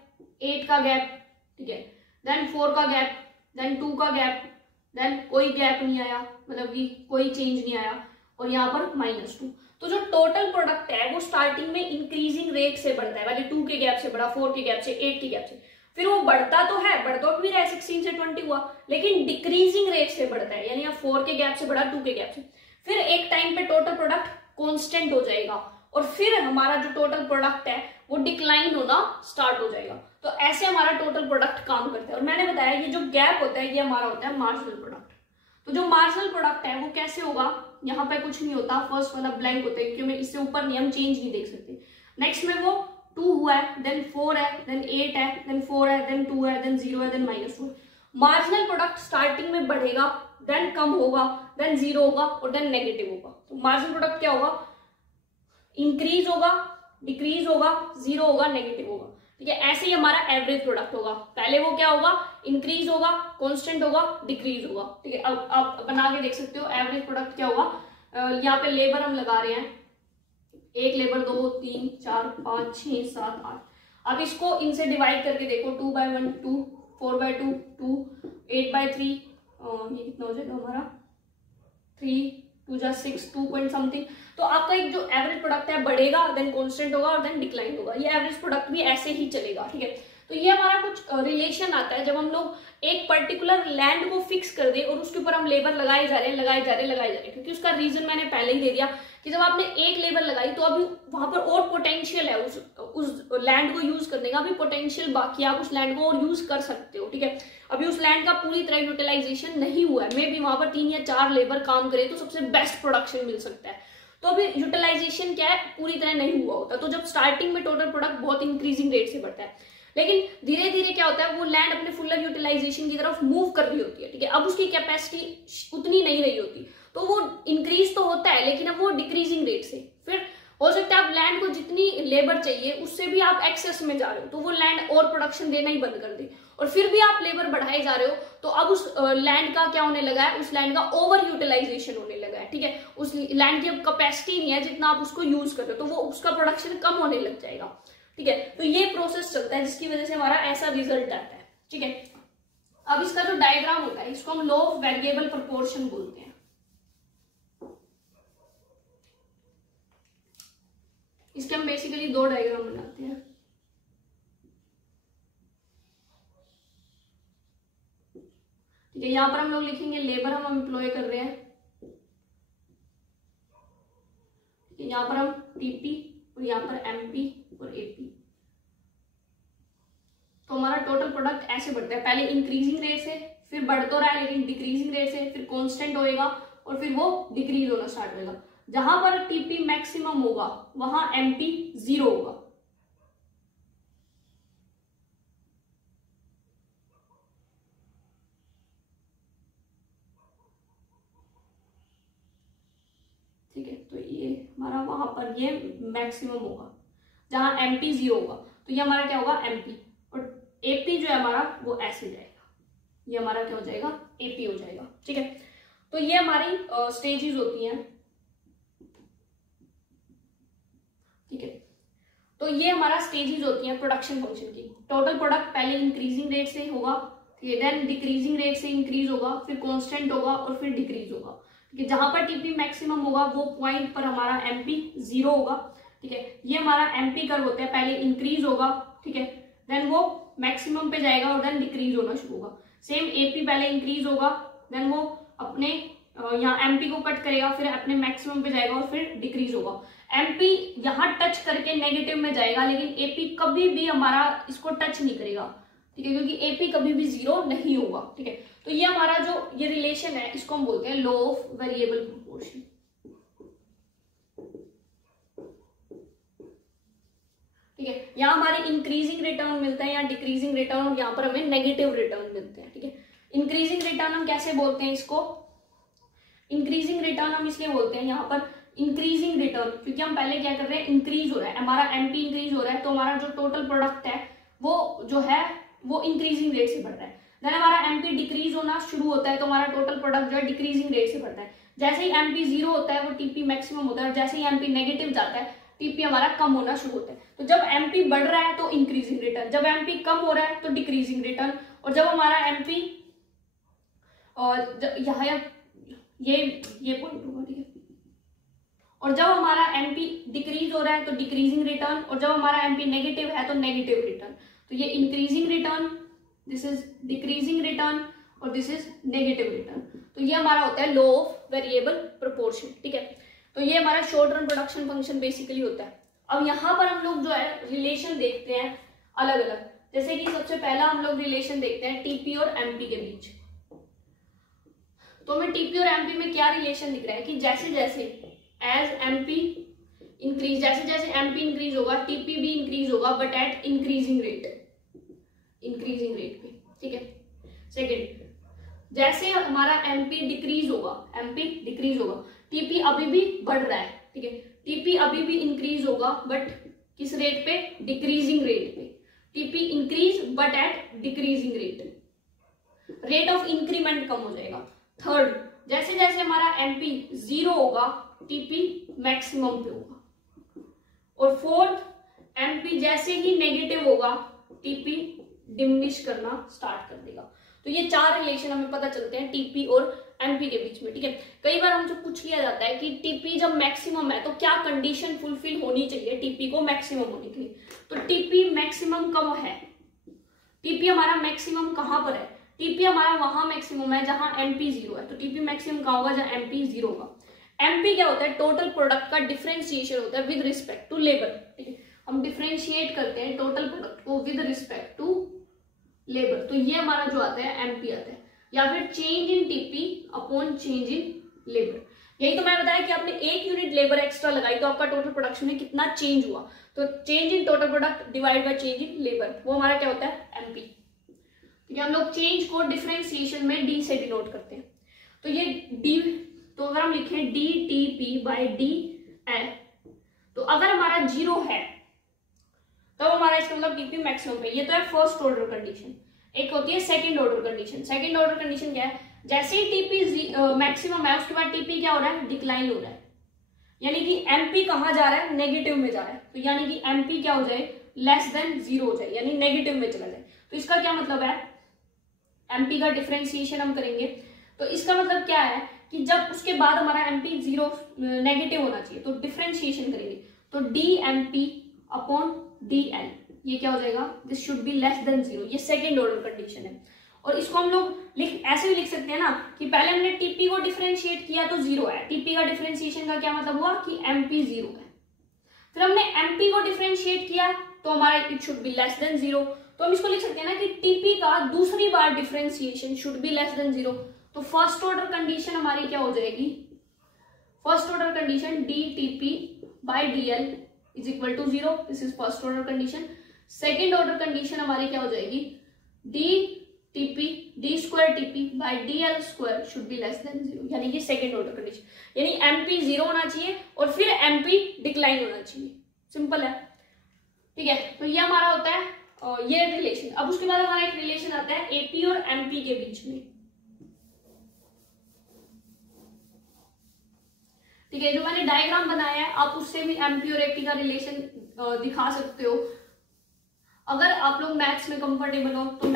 8 का गैप, ठीक है। देन 4 का गैप, देन 2 का गैप, देन कोई गैप नहीं आया, मतलब कि कोई चेंज नहीं आया, और यहाँ पर -2। तो जो टोटल प्रोडक्ट है वो स्टार्टिंग में इंक्रीजिंग रेट से बढ़ता है, पहले 2 के गैप से बढ़ा, 4 के गैप से, 8 के गैप से, फिर वो बढ़ता तो है, बढ़ता भी रहा है, 16 से 20 हुआ, लेकिन डिक्रीजिंग रेट से बढ़ता है, यानी 4 के गैप से बढ़ा, 2 के गैप से, फिर एक टाइम पे टोटल प्रोडक्ट कांस्टेंट हो जाएगा और फिर हमारा जो टोटल प्रोडक्ट है वो डिक्लाइन होना स्टार्ट हो जाएगा। तो ऐसे हमारा टोटल प्रोडक्ट काम करता है। और मैंने बताया ये जो गैप होता है ये हमारा होता है मार्जिनल प्रोडक्ट। तो जो मार्जिनल प्रोडक्ट है वो कैसे होगा, यहाँ पे कुछ नहीं होता, फर्स्ट वाला ब्लैंक होता है क्योंकि हमें इससे ऊपर नहीं, हम चेंज नहीं देख सकते। नेक्स्ट में वो 2 हुआ है, देन 4 है, देन 8 है, देन 4 है, देन 2 है, देन 0 है, देन -4। मार्जिनल प्रोडक्ट स्टार्टिंग में बढ़ेगा, देन कम होगा, देन 0 होगा और देन नेगेटिव होगा। तो मार्जिनल प्रोडक्ट क्या होगा, इंक्रीज होगा, डिक्रीज होगा, 0 होगा, नेगेटिव होगा, ठीक है। ऐसे ही हमारा एवरेज प्रोडक्ट होगा, पहले वो क्या होगा, इंक्रीज होगा, कांस्टेंट होगा, डिक्रीज होगा, ठीक है। अब आप बना के देख सकते हो एवरेज प्रोडक्ट क्या होगा। यहाँ पे लेबर हम लगा रहे हैं, 1 लेबर, 2, 3, 4, 5, 6, 7, 8। अब इसको इनसे डिवाइड करके देखो, 2/1 2, 4/2 2, 8/3, ये कितना हो जाएगा हमारा 3, 2 जा 6, 2 पॉइंट समथिंग। तो आपका एक जो एवरेज प्रोडक्ट है बढ़ेगा, देन कांस्टेंट होगा और देन डिक्लाइन होगा। ये एवरेज प्रोडक्ट भी ऐसे ही चलेगा, ठीक है। तो ये हमारा कुछ रिलेशन आता है जब हम लोग एक पर्टिकुलर लैंड को फिक्स कर दे और उसके ऊपर हम लेबर लगाए जा रहे हैं, क्योंकि उसका रीजन मैंने पहले ही दे दिया कि जब आपने एक लेबर लगाई तो अभी वहां पर और पोटेंशियल है उस लैंड को यूज करने का, अभी पोटेंशियल बाकी, आप उस लैंड को और यूज कर सकते हो, ठीक है। अभी उस लैंड का पूरी तरह यूटिलाइजेशन नहीं हुआ है, मे बी वहां पर 3 या 4 लेबर काम करे तो सबसे बेस्ट प्रोडक्शन मिल सकता है, तो अभी यूटिलाइजेशन क्या है, पूरी तरह नहीं हुआ होता। तो जब स्टार्टिंग में टोटल प्रोडक्ट बहुत इंक्रीजिंग रेट से बढ़ता है, लेकिन धीरे धीरे क्या होता है, वो लैंड अपने फुलर यूटिलाइजेशन की तरफ मूव कर रही होती है, ठीक है। अब उसकी कैपेसिटी उतनी नहीं रही होती, तो वो इंक्रीज तो होता है लेकिन अब वो डिक्रीजिंग रेट से, फिर हो सकता है आप लैंड को जितनी लेबर चाहिए उससे भी आप एक्सेस में जा रहे हो, तो वो लैंड और प्रोडक्शन देना ही बंद कर दे, और फिर भी आप लेबर बढ़ाए जा रहे हो, तो अब उस लैंड का क्या होने लगा है, उस लैंड का ओवर यूटिलाइजेशन होने लगा है, ठीक है। उस लैंड की अब कैपेसिटी नहीं है जितना आप उसको यूज कर रहे हो, तो वो उसका प्रोडक्शन कम होने लग जाएगा, ठीक है। तो ये प्रोसेस चलता है जिसकी वजह से हमारा ऐसा रिजल्ट आता है, ठीक है। अब इसका जो डायग्राम होता है इसको हम लॉ ऑफ वेरिएबल प्रोपोर्शन बोलते हैं। इसके हम बेसिकली 2 डायग्राम बनाते हैं। ठीक है, यहां पर हम लोग लिखेंगे लेबर हम एम्प्लॉय कर रहे हैं, यहां पर हम टीपी और यहां पर एमपी और एपी। तो हमारा टोटल प्रोडक्ट ऐसे बढ़ता है, पहले इंक्रीजिंग रेट से, फिर बढ़ तो रहा है लेकिन डिक्रीजिंग रेट से, फिर कांस्टेंट होएगा और फिर वो डिक्रीज होना स्टार्ट होएगा। जहां पर टीपी मैक्सिमम होगा वहां एमपी 0 होगा, ठीक है। तो ये हमारा वहां पर ये मैक्सिमम होगा जहां एमपी 0 होगा, तो ये हमारा क्या होगा एमपी, और एपी जो है हमारा वो ऐसे जाएगा, ये हमारा क्या हो जाएगा एपी हो जाएगा, ठीक है। तो ये हमारी स्टेजेस होती हैं, ठीक है। तो ये हमारा स्टेजेस होती हैं प्रोडक्शन फंक्शन की। टोटल प्रोडक्ट पहले इंक्रीजिंग रेट से होगा, ठीक है, देन डिक्रीजिंग रेट से इंक्रीज होगा, फिर कांस्टेंट होगा और फिर डिक्रीज होगा, ठीक है। जहां पर टीपी मैक्सिमम होगा वो पॉइंट पर हमारा एमपी 0 होगा, ठीक है। ये हमारा एमपी कर्व होता है, पहले इंक्रीज होगा, ठीक है, देन वो मैक्सिमम पे जाएगा और देन डिक्रीज होना शुरू होगा। सेम एपी पहले इंक्रीज होगा, देन वो अपने यहाँ एमपी को कट करेगा, फिर अपने मैक्सिमम पे जाएगा और फिर डिक्रीज होगा। एमपी यहाँ टच करके नेगेटिव में जाएगा, लेकिन एपी कभी भी हमारा इसको टच नहीं करेगा, ठीक है, क्योंकि एपी कभी भी 0 नहीं होगा, ठीक है। तो ये हमारा जो ये रिलेशन है इसको हम बोलते हैं लॉ ऑफ वेरिएबल प्रोपोर्शन, ठीक है। यहाँ हमारे इंक्रीजिंग रिटर्न मिलता है, यहाँ डिक्रीजिंग रिटर्न, और यहाँ पर हमें नेगेटिव रिटर्न मिलते हैं, ठीक है। इंक्रीजिंग रिटर्न हम कैसे बोलते हैं इसको, इंक्रीजिंग रिटर्न हम इसलिए बोलते हैं यहाँ पर इंक्रीजिंग रिटर्न, क्योंकि हम पहले क्या कर रहे हैं इंक्रीज हो रहा है, हमारा एमपी इंक्रीज हो रहा है, तो हमारा जो टोटल प्रोडक्ट है वो जो है वो इंक्रीजिंग रेट से बढ़ रहा है। देन हमारा एमपी डिक्रीज होना शुरू होता है, तो हमारा टोटल प्रोडक्ट जो है डिक्रीजिंग रेट से बढ़ता है। जैसे ही एमपी 0 होता है वो टीपी मैक्सिमम होता है, और जैसे ही एमपी नेगेटिव जाता है टीपी हमारा कम होना शुरू होता है। तो जब एमपी बढ़ रहा है तो इंक्रीजिंग रिटर्न, जब एमपी कम हो रहा है तो डिक्रीजिंग रिटर्न, और जब हमारा एमपी और यहाँ ये पॉइंट होगा, ठीक है। और जब हमारा एमपी डिक्रीज हो रहा है तो डिक्रीजिंग रिटर्न, और जब हमारा एमपी नेगेटिव है तो नेगेटिव रिटर्न। तो ये increasing return, this is decreasing return, और दिस इज नेगेटिव रिटर्न। तो ये हमारा होता है लॉ ऑफ वेरिएबल प्रोपोर्शन, ठीक है। तो ये हमारा short run production function basically होता है। अब यहाँ पर हम लोग जो है रिलेशन देखते हैं अलग अलग, जैसे कि सबसे पहला हम लोग रिलेशन देखते हैं टीपी और एमपी के बीच। तो हमें टीपी और एमपी में क्या रिलेशन दिख रहा है कि जैसे जैसे एज एमपी इंक्रीज, जैसे जैसे एमपी इंक्रीज होगा टीपी भी इंक्रीज होगा, बट एट इंक्रीजिंग रेट पे, ठीक है। सेकेंड, जैसे हमारा एमपी डिक्रीज होगा, टीपी अभी भी बढ़ रहा है, ठीक है। टीपी अभी भी इंक्रीज होगा बट किस रेट पे, डिक्रीजिंग रेट पे। TP increase but at decreasing rate of increment कम हो जाएगा। थर्ड, जैसे जैसे हमारा एमपी 0 होगा टीपी मैक्सिमम पे होगा। और फोर्थ, एमपी जैसे ही नेगेटिव होगा टीपी डिमिनिश करना स्टार्ट कर देगा। तो ये 4 रिलेशन हमें पता चलते हैं टीपी और एमपी के बीच में, ठीक है। कई बार हमसे पूछ लिया जाता है कि टीपी जब मैक्सिमम है तो क्या कंडीशन फुलफिल होनी चाहिए टीपी को मैक्सिमम होने के लिए। तो टीपी मैक्सिमम कब है, टीपी हमारा मैक्सिमम कहाँ पर है, टीपी हमारा वहां मैक्सिमम है जहां एमपी 0 है, तो टीपी मैक्सिमम कहाँ होगा, जहां एमपी 0 होगा। एमपी क्या होता है, टोटल प्रोडक्ट का डिफरेंशिएशन होता है विद रिस्पेक्ट टू लेबर, ठीक है, हम डिफरेंशिएट करते हैं टोटल प्रोडक्ट को विद रिस्पेक्ट टू लेबर, तो ये हमारा जो आता है एमपी आता है, या फिर change in TP upon change in labour. यही तो मैं बताया कि आपने 1 यूनिट लेबर एक्स्ट्रा लगाई तो आपका टोटल प्रोडक्शन में कितना चेंज हुआ, तो change in total product divide by change in labour, वो हमारा क्या होता है, एमपी। ठीक है, हम लोग चेंज को डिफरेंशिएशन में डी से डिनोट करते हैं, तो ये डी, तो अगर हम लिखें D T P by D L, तो अगर हमारा 0 है तो हमारा इसका मतलब टीपी मैक्सिमम पे, ये तो है फर्स्ट ऑर्डर कंडीशन। एक होती है second order condition. Second order condition क्या है, जैसे ही टीपी मैक्सिमम है उसके बाद टीपी क्या हो रहा है, डिक्लाइन हो रहा है, यानी कि एमपी कहाँ जा रहा है, नेगेटिव में जा रहा है, तो यानी कि एमपी क्या हो जाए, लेस देन 0 हो जाए, यानी नेगेटिव में चला जाए। तो इसका क्या मतलब है, एमपी का डिफरेंशिएशन हम करेंगे तो इसका मतलब क्या है कि जब उसके बाद हमारा एमपी 0 नेगेटिव होना चाहिए, तो डिफरेंशिएशन करेंगे तो D MP upon D L, ये क्या हो जाएगा, this should be less than 0, ये सेकेंड ऑर्डर कंडीशन है। और इसको हम लोग ऐसे भी लिख सकते हैं ना कि पहले हमने टीपी को डिफरेंशिएट किया तो 0 है, टीपी का डिफरेंशिएशन का क्या मतलब हुआ कि एमपी 0 है, फिर हमने एमपी को डिफरेंशिएट किया तो हमारा it should be less than 0, तो हम इसको लिख सकते हैं ना कि टीपी का दूसरी बार differentiation should be less than 0, तो फर्स्ट ऑर्डर कंडीशन हमारी क्या हो जाएगी, first order condition D TP by D L is equal to 0, this is first order condition. Second order condition हमारी क्या हो जाएगी, D TP D square TP by D L square should be less than 0, यानी कि सेकेंड ऑर्डर कंडीशन, यानी एमपी 0 होना चाहिए और फिर एमपी डिक्लाइन होना चाहिए, सिंपल है। ठीक है, तो ये हमारा होता है ये रिलेशन। अब उसके बाद हमारा एक रिलेशन आता है एपी और एमपी के बीच में। ठीक है, जो मैंने डायग्राम बनाया है आप उससे भी एमपी और एपी का रिलेशन दिखा सकते हो। अगर आप लोग मैथ्स में कंफर्टेबल हो तो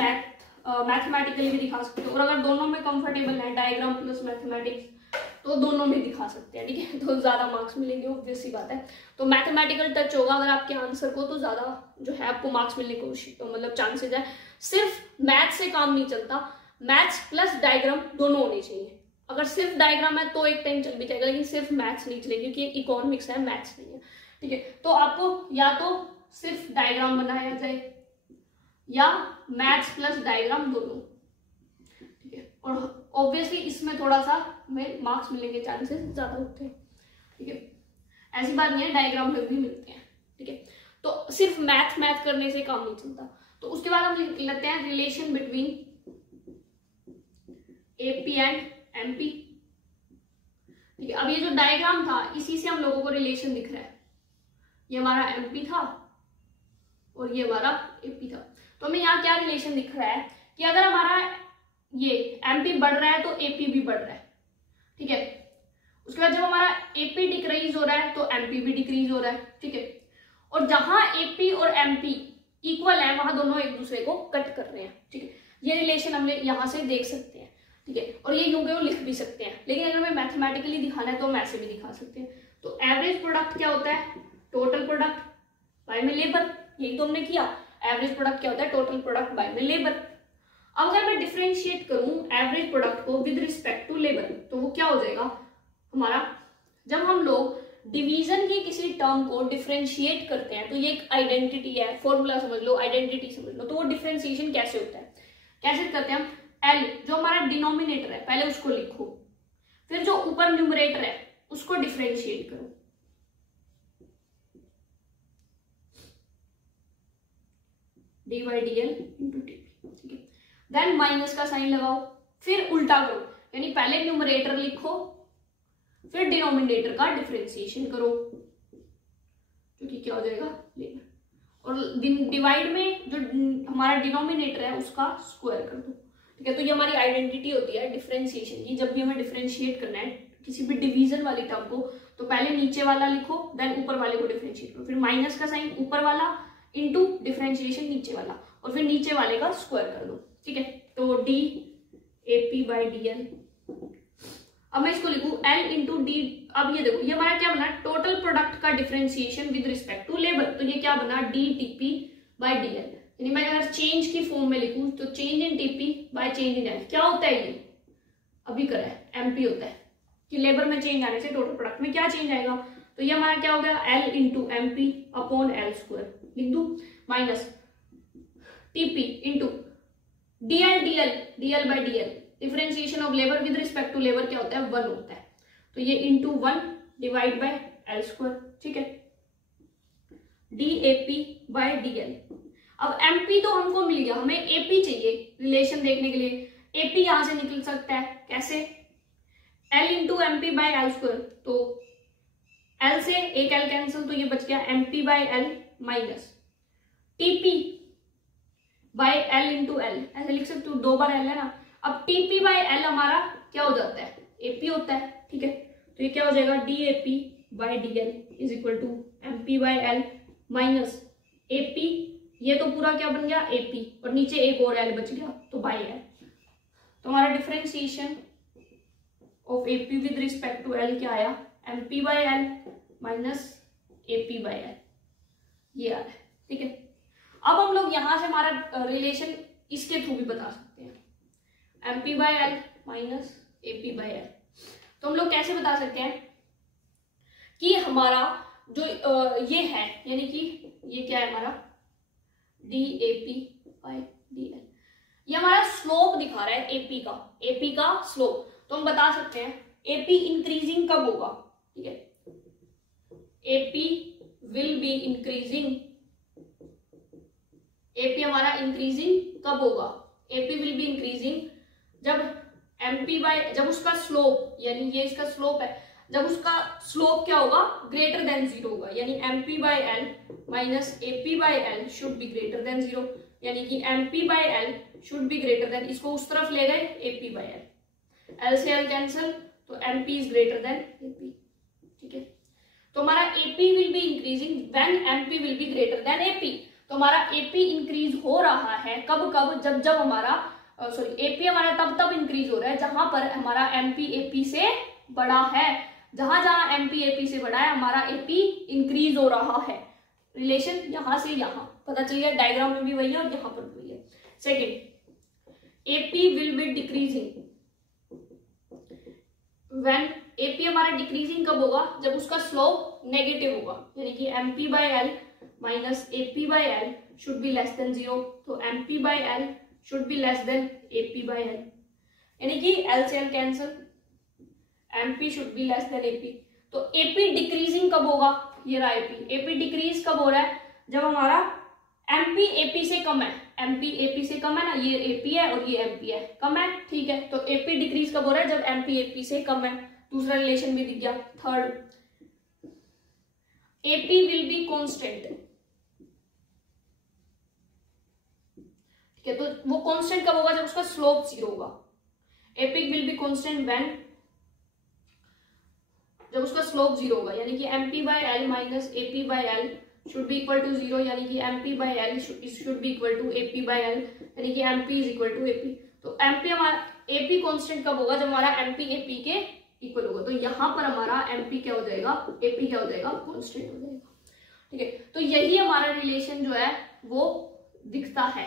मैथमेटिकली भी दिखा सकते हो, और अगर दोनों में कंफर्टेबल है डायग्राम प्लस मैथमेटिक्स तो दोनों में दिखा सकते हैं। ठीक है, तो ज्यादा मार्क्स मिलेंगे, ऑब्वियस सी बात है। तो मैथमेटिकल टच होगा अगर आपके आंसर को तो ज्यादा जो है आपको मार्क्स मिलने की मतलब चांसेज है। सिर्फ मैथ से काम नहीं चलता, मैथ्स प्लस डायग्राम दोनों होने चाहिए। अगर सिर्फ डायग्राम है तो एक टाइम चल भी जाएगा, लेकिन सिर्फ मैथ्स नहीं चलेगी क्योंकि इकोनॉमिक्स है, मैथ्स नहीं है। ठीक है, तो आपको या तो सिर्फ डायग्राम बनाया जाए या मैथ्स प्लस डायग्राम दोनों। ठीक है, और ऑब्वियसली इसमें थोड़ा सा में मार्क्स मिलने के चांसेस ज्यादा होते हैं। ठीक है, ऐसी बात नहीं है, डायग्राम में भी मिलते हैं। ठीक है, तो सिर्फ मैथ करने से काम नहीं चलता। तो उसके बाद हम लिख लेते हैं relation between AP and MP. ठीक है, अब ये जो डायग्राम था इसी से हम लोगों को रिलेशन दिख रहा है, ये हमारा एमपी था और ये हमारा एपी था। तो हमें यहाँ क्या रिलेशन दिख रहा है कि अगर हमारा ये एमपी बढ़ रहा है तो एपी भी बढ़ रहा है। ठीक है, उसके बाद जब हमारा एपी डिक्रीज हो रहा है तो एमपी भी डिक्रीज हो रहा है। ठीक है, और जहां एपी और एमपी इक्वल है वहां दोनों एक दूसरे को कट कर रहे हैं। ठीक है, ये रिलेशन हम यहां से देख सकते हैं। ठीक है, और ये यूं के लिख भी सकते हैं, लेकिन अगर हमें मैथमेटिकली दिखाना है तो हम ऐसे भी दिखा सकते हैं। तो एवरेज प्रोडक्ट क्या होता है, टोटल प्रोडक्ट बाय में लेबर, यही तो हमने किया। एवरेज प्रोडक्ट क्या होता है, टोटल प्रोडक्ट बाय में लेबर। अब अगर मैं डिफरेंशिएट करूं एवरेज प्रोडक्ट को विद रिस्पेक्ट टू लेबर तो वो क्या हो जाएगा हमारा, जब हम लोग डिवीजन की किसी टर्म को डिफरेंशिएट करते हैं तो ये एक आइडेंटिटी है, फॉर्मूला समझ लो, आइडेंटिटी समझ लो। तो वो डिफरेंशिएशन कैसे होता है, कैसे करते हैं हम, एल जो हमारा डिनोमिनेटर है पहले उसको लिखो, फिर जो ऊपर न्यूमरेटर है उसको डिफरेंशिएट करो। D by D L into T. ठीक है, देन माइनस का साइन लगाओ, फिर उल्टा करो, यानी पहले न्यूमरेटर लिखो फिर डिनोमिनेटर का डिफरेंशिएशन करो, क्योंकि क्या हो जाएगा लेबर, और डिवाइड में जो हमारा डिनोमिनेटर है उसका स्क्वायर कर दो। ठीक है, तो ये हमारी आइडेंटिटी होती है डिफरेंशिएशन की। जब भी हमें डिफरेंशिएट करना है किसी भी डिवीजन वाली टर्म को तो पहले नीचे वाला लिखो देन ऊपर वाले को डिफरेंशिएट करो, फिर माइनस का साइन ऊपर वाला इंटू डिफरेंशिएशन नीचे वाला, और फिर नीचे वाले का स्क्वायर कर दो। ठीक है, तो D AP by D L. अब मैं इसको लिखूं एल इंटू डी। अब ये देखो ये हमारा क्या बना, टोटल प्रोडक्ट का differentiation with respect to labour, तो ये क्या बना D TP by D L. यानी मैं अगर चेंज की फॉर्म में लिखूं तो change in TP by change in L क्या होता है, ये अभी करा है एमपी होता है कि लेबर में चेंज आने से टोटल प्रोडक्ट में क्या चेंज आएगा, तो ये हमारा क्या हो गया L into M P upon L square लिख दू minus TP into DL DL DL by DL differentiation of labour with respect to labour क्या होता है 1 होता है, तो ये into 1 divide by L square, ठीक है, D A P by DL. अब एमपी तो हमको मिल गया, हमें एपी चाहिए रिलेशन देखने के लिए, एपी यहां से निकल सकता है कैसे, L into M P by L square, तो एल से एक एल कैंसिल तो ये बच गया M P by L minus TP by L into L, ऐसे लिख सकते हो 2 बार एल है ना। अब टीपी बाई एल हमारा क्या हो जाता है एपी होता है, ठीक है, तो ये क्या हो जाएगा D A P by D L is equal to M P by L minus AP, ये तो पूरा क्या बन गया एपी और नीचे एक और एल बच गया तो बाई एल, तो हमारा differentiation of AP with respect to L क्या आया M P by L minus AP by L, ये आ रहा है, ठीक है। अब हम लोग यहां से हमारा रिलेशन इसके थ्रू भी बता सकते हैं, M P by L minus AP by L, तो हम लोग कैसे बता सकते हैं कि हमारा जो ये है यानी कि ये क्या है हमारा D A P by D L, ये हमारा स्लोप दिखा रहा है एपी का स्लोप, तो हम बता सकते हैं एपी इंक्रीजिंग कब होगा, ठीक है, AP will be increasing, AP हमारा इंक्रीजिंग कब होगा, एपी विल बी इंक्रीजिंग जब एमपी बाय जब उसका स्लोप यानी ये इसका स्लोप है, जब उसका स्लोप क्या होगा ग्रेटर देन 0 होगा, यानी MP by L minus AP by L should be greater than 0, यानी कि MP by L should be greater than, इसको उस तरफ ले गए एपी बाय एल, एल से एल कैंसिल तो MP is greater than AP, ठीक है, तो हमारा AP will be increasing when MP will be greater than AP, तो हमारा एपी इंक्रीज हो रहा है कब कब जब हमारा एपी हमारा तब इंक्रीज हो रहा है जहां पर हमारा एमपी एपी से बड़ा है, जहां एमपी एपी से बड़ा है हमारा एपी इंक्रीज हो रहा है, रिलेशन यहां से यहां पता चल गया, डायग्राम में भी वही है और यहां पर भी वही है। Second AP will B decreasing when AP हमारा डिक्रीजिंग कब होगा जब उसका स्लोप नेगेटिव होगा, यानी कि MP by L minus AP by L should be less than 0, तो MP by L should be less then AP by L, यानी कि एल से L cancel MP should be less then AP, तो एपी डिक्रीजिंग कब होगा, ये रहा एपी डिक्रीज कब हो रहा है जब हमारा एमपी एपी से कम है, एमपी एपी से कम है ना, ये एपी है और ये एमपी है कम है, ठीक है, तो एपी डिक्रीज कब हो रहा है जब एमपी एपी से कम है, दूसरा रिलेशन भी दिख गया। Third AP will be constant, ठीक है, तो वो कांस्टेंट कब होगा जब उसका स्लोप 0 होगा, AP will be constant when जब उसका स्लोप 0 होगा, यानी कि MP by L minus AP by L should be equal to 0, यानी कि MP by L should be equal to AP by L, यानी कि MP is equal to AP, तो एमपी हमारा एपी कांस्टेंट कब होगा जब हमारा एमपी एपी के इक्वल होगा, तो यहां पर हमारा एमपी क्या हो जाएगा एपी क्या हो जाएगा कांस्टेंट हो जाएगा, ठीक है, तो यही हमारा रिलेशन जो है वो दिखता है,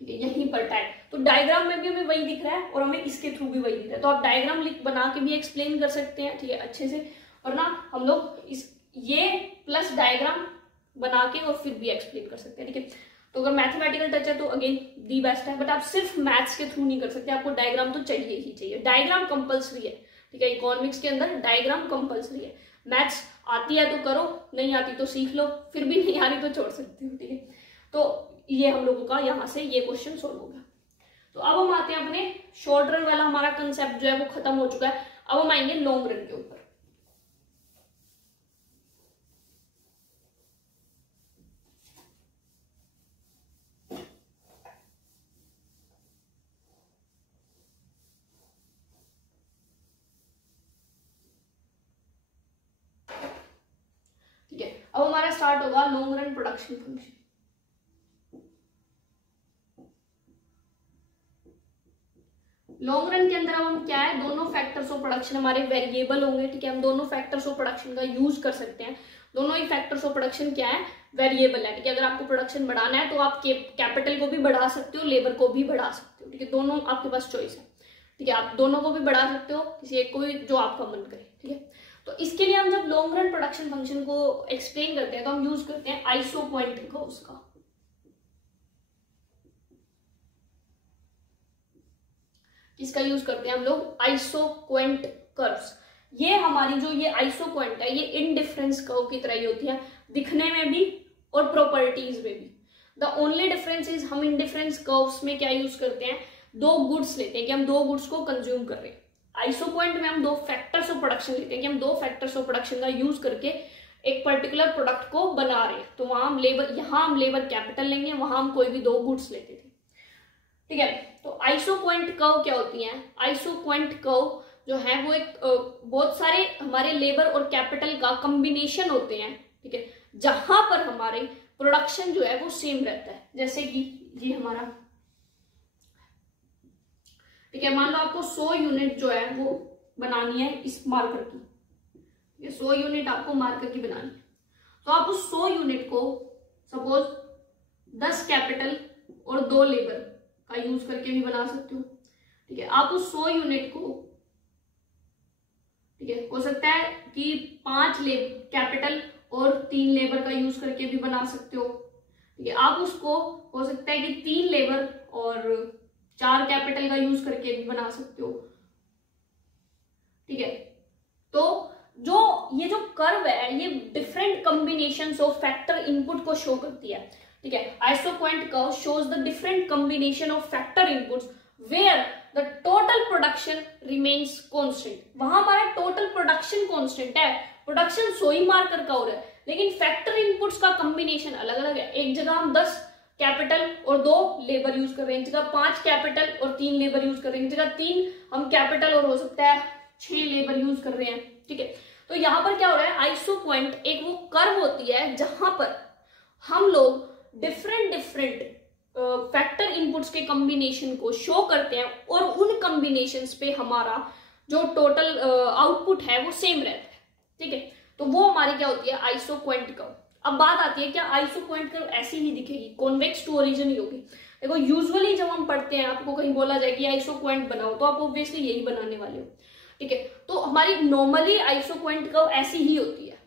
ठीक है, यहीं पर टैग, तो डायग्राम में भी हमें वही दिख रहा है और हमें इसके थ्रू भी वही दिख रहा है, तो आप डायग्राम बना के भी एक्सप्लेन कर सकते हैं, ठीक है, अच्छे से, और ना हम लोग इस ये प्लस डायग्राम बना के और फिर भी एक्सप्लेन कर सकते हैं, ठीक है, तो अगर मैथमेटिकल टच है तो अगेन दी बेस्ट है, बट आप सिर्फ मैथ्स के थ्रू नहीं कर सकते, आपको डायग्राम तो चाहिए ही चाहिए, डायग्राम कंपल्सरी है, ठीक है, इकोनॉमिक्स के अंदर डायग्राम कंपल्सरी है, मैथ्स आती है तो करो, नहीं आती तो सीख लो, फिर भी नहीं आ रही तो छोड़ सकते हो, ठीक है, तो ये हम लोगों का यहाँ से ये क्वेश्चन सॉल्व हो गया। तो अब हम आते हैं अपने शॉर्ट रन वाला हमारा कंसेप्ट जो है वो खत्म हो चुका है, अब हम आएंगे लॉन्ग रन के ऊपर। ठीक है, अब हमारा स्टार्ट होगा long run production function. Long run के अंदर अब हम क्या है, दोनों फैक्टर्स ऑफ प्रोडक्शन हमारे वेरिएबल होंगे, ठीक है। हम दोनों फैक्टर्स ऑफ प्रोडक्शन का यूज कर सकते हैं। दोनों ही फैक्टर्स ऑफ प्रोडक्शन क्या है, वेरिएबल है, ठीक है। अगर आपको प्रोडक्शन बढ़ाना है तो आप कैपिटल को भी बढ़ा सकते हो, लेबर को भी बढ़ा सकते हो, ठीक है। दोनों आपके पास चॉइस है, ठीक है। आप दोनों को भी बढ़ा सकते हो, किसी एक को भी, जो आपका मन करे, ठीक है। तो इसके लिए हम जब लॉन्ग रन प्रोडक्शन फंक्शन को एक्सप्लेन करते हैं तो हम यूज करते हैं आइसो पॉइंट का, उसका इसका यूज करते हैं हम लोग आइसोक्वेंट कर्व्स। ये हमारी जो ये आइसोक्वेंट है ये इनडिफरेंस कर्व की तरह ही होती है, दिखने में भी और प्रॉपर्टीज में भी। द ओनली डिफरेंस इज हम इनडिफरेंस कर्व्स में क्या यूज करते हैं, दो गुड्स लेते हैं कि हम दो गुड्स को कंज्यूम कर रहे हैं। आइसोक्वेंट में हम दो फैक्टर्स ऑफ प्रोडक्शन लेते हैं कि हम दो फैक्टर्स ऑफ प्रोडक्शन का यूज करके एक पर्टिकुलर प्रोडक्ट को बना रहे हैं। तो वहां हम लेबर, यहां हम लेबर कैपिटल लेंगे, वहां हम कोई भी दो गुड्स लेते थे, ठीक है। तो आइसोक्वेंट कर्व क्या होती है, आइसोक्वेंट कर्व जो है वो एक बहुत सारे हमारे लेबर और कैपिटल का कॉम्बिनेशन होते हैं, ठीक है, जहां पर हमारे प्रोडक्शन जो है वो सेम रहता है। जैसे कि ये हमारा, ठीक है, मान लो आपको 100 यूनिट जो है वो बनानी है इस मार्कर की, ये 100 यूनिट आपको मार्कर की बनानी है। तो आप उस 100 यूनिट को सपोज 10 कैपिटल और 2 लेबर का यूज करके भी बना सकते हो, ठीक है। आप उस 100 यूनिट को, ठीक है, हो सकता है कि 5 कैपिटल और 3 लेबर का यूज करके भी बना सकते हो, ठीक है। आप उसको हो सकता है कि 3 लेबर और 4 कैपिटल का यूज करके भी बना सकते हो, ठीक है। तो जो ये जो कर्व है ये different combinations of factor input को शो करती है, ठीक है। Isoquant curve shows the different combination of factor inputs where the total production remains constant. वहां हमारा टोटल प्रोडक्शन कांस्टेंट है, प्रोडक्शन 100 ही मार्कर का हो रहा है, लेकिन फैक्टर इनपुट्स का कॉम्बिनेशन अलग अलग है। एक जगह हम 10 कैपिटल और 2 लेबर यूज कर रहे हैं, एक जगह 5 कैपिटल और 3 लेबर यूज कर रहे हैं, एक जगह 3 हम कैपिटल और हो सकता है 6 लेबर यूज कर रहे हैं, ठीक है। तो यहां पर क्या हो रहा है, आइसोक्वेंट एक वो कर्व होती है जहां पर हम लोग डिफरेंट फैक्टर इनपुट्स के कॉम्बिनेशन को शो करते हैं और उन कॉम्बिनेशंस पे हमारा जो टोटल आउटपुट है वो सेम रहता है, ठीक है। तो वो हमारी क्या होती है, आइसोक्वेंट कर्व। अब बात आती है क्या आइसोक्वेंट कर्व ऐसी ही दिखेगी, कॉन्वेक्स टू ओरिजिन ही होगी। देखो यूजुअली जब हम पढ़ते हैं, आपको कहीं बोला जाए कि आइसोक्वेंट बनाओ तो आप ऑब्वियसली यही बनाने वाले हो, ठीक है। तो हमारी नॉर्मली आइसोक्वेंट कर्व ऐसी ही होती है,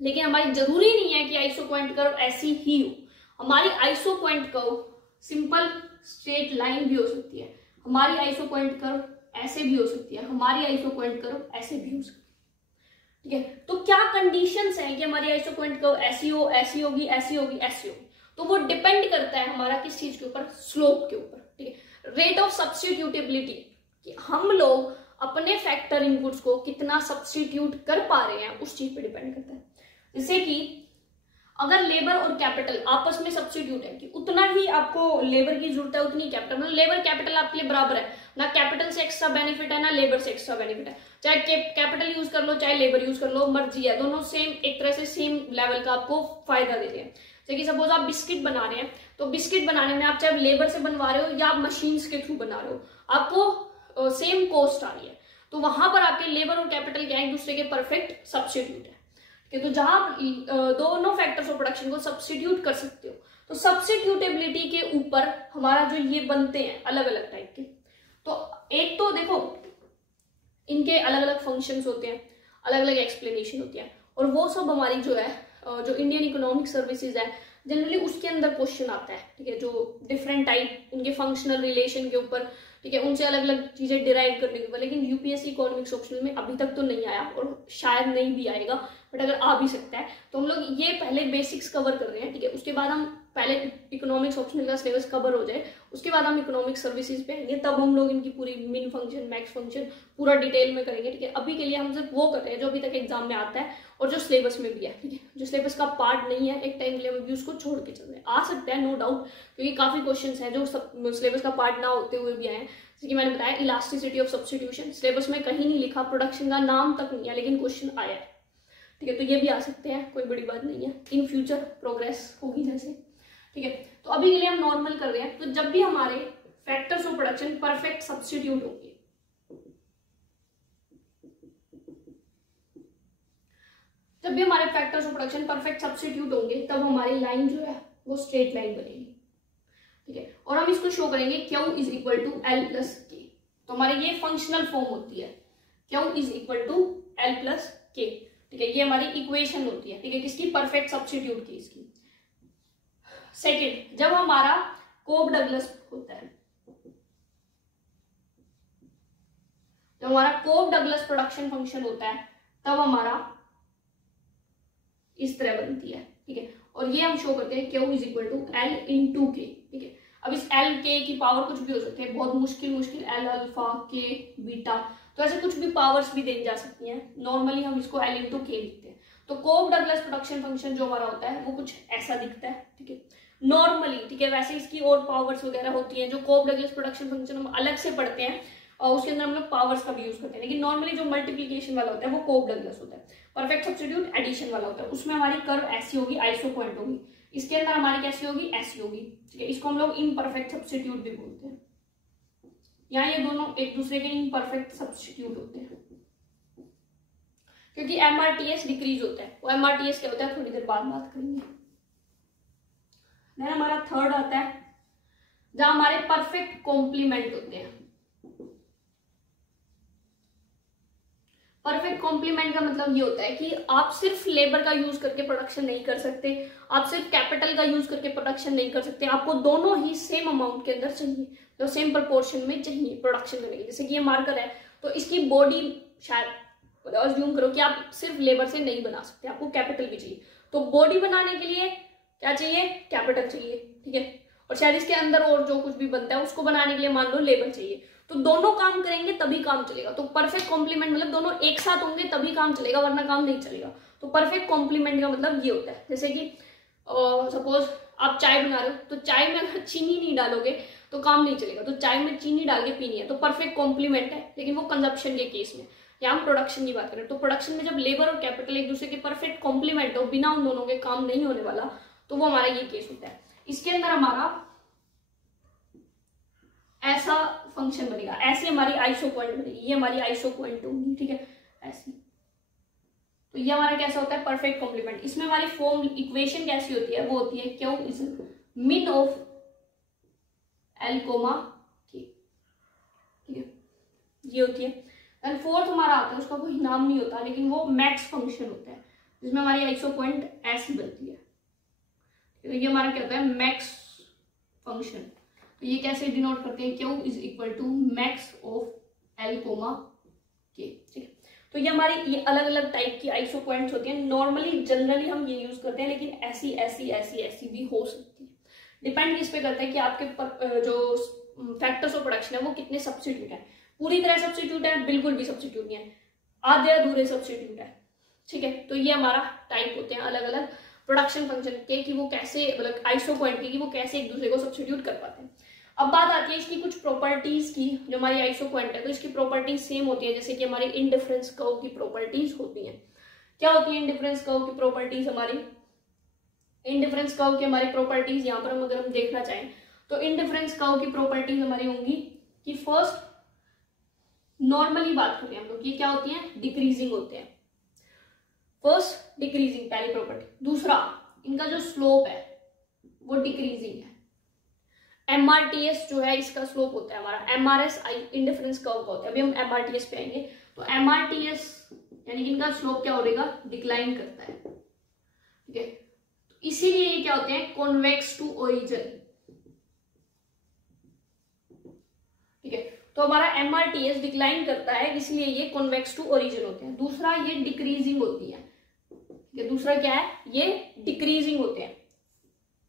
लेकिन हमारी जरूरी नहीं है कि आइसोक्वेंट कर्व ऐसी ही हो। हमारी isoquant curve simple straight line भी हो सकती है, हमारी आइसोक्वेंट कर्व ऐसे भी हो सकती है, हमारी आइसोक्वेंट कर्व ऐसे भी हो सकती है, ठीक है। तो क्या कंडीशंस हैं कि हमारी आइसोक्वेंट कर्व ऐसी हो, ऐसी होगी, ऐसी होगी, ऐसी होगी, तो वो डिपेंड करता है हमारा किस चीज के ऊपर, स्लोप के ऊपर, ठीक है। रेट ऑफ सब्स्टिट्यूटेबिलिटी, कि हम लोग अपने फैक्टर इनपुट्स को कितना सब्स्टिट्यूट कर पा रहे हैं उस चीज पे डिपेंड करता है। जैसे कि अगर लेबर और कैपिटल आपस में सब्स्टिट्यूट है कि उतना ही आपको लेबर की जरूरत है उतनी कैपिटल, मतलब लेबर कैपिटल आपके लिए बराबर है, ना कैपिटल से एक्स्ट्रा बेनिफिट है ना लेबर से एक्स्ट्रा बेनिफिट है, चाहे कैपिटल यूज कर लो चाहे लेबर यूज कर लो, मर्जी है, दोनों सेम, एक तरह से सेम लेवल का आपको फायदा देते हैं। जैसे कि सपोज आप बिस्किट बना रहे हैं, तो बिस्किट बनाने में आप चाहे लेबर से बनवा रहे हो या आप मशीन के थ्रू बना रहे हो, आपको सेम कॉस्ट आ रही है, तो वहां पर आपके लेबर और कैपिटल क्या है, एक दूसरे के परफेक्ट सब्स्टिट्यूट है, तो जहां दोनों फैक्टर्स ऑफ प्रोडक्शन को सब्स्टिट्यूट कर सकते हो, तो सब्स्टिट्यूटेबिलिटी के ऊपर हमारा जो ये बनते हैं अलग अलग टाइप के, तो एक तो देखो इनके अलग अलग फंक्शंस होते हैं, अलग अलग एक्सप्लेनेशन होती है, और वो सब हमारी जो है जो इंडियन इकोनॉमिक सर्विसेज है जनरली उसके अंदर क्वेश्चन आता है, ठीक है, जो डिफरेंट टाइप उनके फंक्शनल रिलेशन के ऊपर, ठीक है, उनसे अलग अलग चीजें डिराइव करने के ऊपर, लेकिन यूपीएससी इकोनॉमिक्स ऑप्शनल में अभी तक तो नहीं आया और शायद नहीं भी आएगा, बट अगर आ भी सकता है तो हम लोग ये पहले बेसिक्स कवर कर रहे हैं, ठीक है, उसके बाद हम पहले इकोनॉमिक्स ऑप्शनल का सिलेबस कवर हो जाए, उसके बाद हम इकोनॉमिक सर्विसेज पे आएंगे, तब हम लोग इनकी पूरी मिन फंक्शन मैक्स फंक्शन पूरा डिटेल में करेंगे, ठीक है। अभी के लिए हम सिर्फ वो कर रहे हैं जो अभी तक एग्जाम में आता है और जो सिलेबस में भी है, ठीक है, जो सिलेबस का पार्ट नहीं है एक टाइम के लिए हम भी उसको छोड़ के चल रहे हैं, आ सकता है नो डाउट, क्योंकि काफी क्वेश्चन है जो सिलेबस का पार्ट ना होते हुए भी आए हैं। जैसे कि मैंने बताया इलास्टिसिटी ऑफ सब्स्टिट्यूशन सिलेबस में कहीं नहीं लिखा, प्रोडक्शन का नाम तक नहीं है, लेकिन क्वेश्चन आया है, ठीक है, तो ये भी आ सकते हैं, कोई बड़ी बात नहीं है, इन फ्यूचर प्रोग्रेस होगी जैसे, ठीक है। तो अभी के लिए हम नॉर्मल कर रहे हैं, तो जब भी हमारे factors of production perfect substitute होंगे। जब भी हमारे factors of production perfect substitute होंगे तब हमारी लाइन जो है वो स्ट्रेट लाइन बनेगी, ठीक है। और हम इसको शो करेंगे Q is equal to L plus K. तो हमारी ये फंक्शनल फॉर्म होती है, Q is equal to L plus K, ठीक है। ये हमारी इक्वेशन होती है, ठीक है, किसकी? परफेक्ट सब्स्टिट्यूट की, इसकी। सेकेंड, जब हमारा कोब डगलस होता है, जब हमारा कोब डगलस प्रोडक्शन फंक्शन होता है तब हमारा इस तरह बनती है, ठीक है। और ये हम शो करते हैं Q is equal to L into K, ठीक है। अब इस एल के की पावर कुछ भी हो सकती है, बहुत मुश्किल एल अल्फा के बीटा, तो ऐसे कुछ भी पावर्स भी दी जा सकती हैं। नॉर्मली हम इसको एल इंटू के लिखते हैं। तो कोब डगलस प्रोडक्शन फंक्शन जो हमारा होता है वो कुछ ऐसा दिखता है, ठीक है, नॉर्मली, ठीक है। वैसे इसकी और पावर्स वगैरह होती हैं, जो कोब डगलस प्रोडक्शन फंक्शन हम अलग से पढ़ते हैं और उसके अंदर हम लोग पावर्स का भी यूज करते हैं, लेकिन नॉर्मली जो मल्टीप्लीकेशन वाला होता है वो कोब डगलस होता है। परफेक्ट सब्स्टिट्यूट एडिशन वाला होता है, उसमें हमारी कर्व ऐसी होगी, आइसो पॉइंट होगी, इसके अंदर हमारी कैसी होगी? ऐसी होगी, ठीक है। इसको हम लोग इम्परफेक्ट सब्स्टिट्यूट भी बोलते हैं। यहाँ ये दोनों एक दूसरे के इम्परफेक्ट सब्स्टिट्यूट होते हैं, क्योंकि MRTS डिक्रीज होता है। वो MRTS क्या होता है थोड़ी देर बाद बात करेंगे। देन हमारा थर्ड आता है जहां हमारे परफेक्ट कॉम्प्लीमेंट होते हैं। परफेक्ट कॉम्प्लीमेंट का मतलब ये होता है कि आप सिर्फ लेबर का यूज करके प्रोडक्शन नहीं कर सकते, आप सिर्फ कैपिटल का यूज करके प्रोडक्शन नहीं कर सकते, आपको दोनों ही सेम अमाउंट के अंदर चाहिए, तो सेम प्रोपोर्शन में चाहिए प्रोडक्शन करने के। जैसे कि ये मार्कर है तो इसकी बॉडी शायद अज्यूम करो कि आप सिर्फ लेबर से नहीं बना सकते, आपको कैपिटल भी चाहिए। तो बॉडी बनाने के लिए क्या चाहिए? कैपिटल चाहिए, ठीक है। और शायद इसके अंदर और जो कुछ भी बनता है उसको बनाने के लिए मान लो लेबर चाहिए। तो दोनों काम करेंगे तभी काम चलेगा। तो परफेक्ट कॉम्प्लीमेंट मतलब दोनों एक साथ होंगे तभी काम चलेगा, वरना काम नहीं चलेगा। तो परफेक्ट कॉम्प्लीमेंट का मतलब ये होता है, जैसे कि सपोज आप चाय बना रहे हो, तो चाय में अगर चीनी नहीं डालोगे तो काम नहीं चलेगा। तो चाय में चीनी डाल के पीनी है, तो परफेक्ट कॉम्प्लीमेंट है, लेकिन वो कंजप्शन के केस में। या हम प्रोडक्शन की बात करें तो प्रोडक्शन में जब लेबर और कैपिटल एक दूसरे के परफेक्ट कॉम्प्लीमेंट हो, बिना उन दोनों के काम नहीं होने वाला, तो वो हमारा ये केस होता है। इसके अंदर हमारा ऐसा फंक्शन बनेगा, ऐसी हमारी आइसो पॉइंट बनेगी, ये हमारी आइसो पॉइंट होगी, ठीक है, ऐसी। तो ये हमारा कैसा होता है? Perfect complement. इसमें हमारी फॉर्म इक्वेशन कैसी होती है? वो होती है Q इज मिन ऑफ L कोमा K, ठीक है, ये होती है। एंड फोर्थ हमारा आता है, उसका कोई नाम नहीं होता, लेकिन वो मैक्स फंक्शन होता है, जिसमें हमारी आइसो पॉइंट ऐसी बनती है। तो ये हमारा क्या होता है? Max function. तो ये कैसे डिनोट करते हैं? Q is equal to max of L comma K, ठीक है। तो ये हमारी ये अलग अलग टाइप की आइसो पॉइंट्स होती हैं। नॉर्मली जनरली हम ये यूज करते हैं, लेकिन ऐसी ऐसी ऐसी ऐसी भी हो सकती है। डिपेंड इस पे करता है कि आपके जो फैक्टर्स ऑफ प्रोडक्शन है वो कितने सब्स्टिट्यूट है। पूरी तरह सब्स्टिट्यूट है? बिल्कुल भी सब्स्टिट्यूट नहीं है, आधे अधूरे सब्स्टिट्यूट है, ठीक है। तो ये हमारा टाइप होते हैं अलग अलग प्रोडक्शन फंक्शन के, कि वो कैसे, मतलब आइसो पॉइंट की, कि वो कैसे एक दूसरे को सब्स्टिट्यूट कर पाते हैं। अब बात आती है इसकी कुछ प्रॉपर्टीज की। जो हमारी आइसो पॉइंट है तो इसकी प्रॉपर्टीज सेम होती है जैसे कि हमारी इंडिफरेंस कर्व की प्रॉपर्टीज होती हैं। क्या होती है इंडिफरेंस कर्व की प्रॉपर्टीज? हमारी इंडिफरेंस कर्व की हमारी प्रॉपर्टीज यहाँ पर हम अगर हम देखना चाहें तो इंडिफरेंस कर्व की प्रॉपर्टीज हमारी होंगी कि फर्स्ट, नॉर्मली बात करें हम लोग, ये क्या होती है? डिक्रीजिंग होते हैं। फर्स्ट डिक्रीजिंग, पहली प्रॉपर्टी। दूसरा, इनका जो स्लोप है वो डिक्रीजिंग है। MRTS जो है इसका स्लोप होता है हमारा, MRS इंडिफरेंस कर्व का होता है। अभी हम MRTS पे आएंगे। तो MRTS यानी कि इनका स्लोप क्या हो रहेगा? डिक्लाइन करता है, ठीक है। तो इसीलिए ये क्या होते हैं? कॉन्वेक्स टू ओरिजिन, ठीक है। तो हमारा MRTS डिक्लाइन करता है, इसलिए ये कॉन्वेक्स टू ओरिजिन होते हैं। दूसरा, ये डिक्रीजिंग होती है, ठीक है। दूसरा क्या है? ये डिक्रीजिंग होते हैं।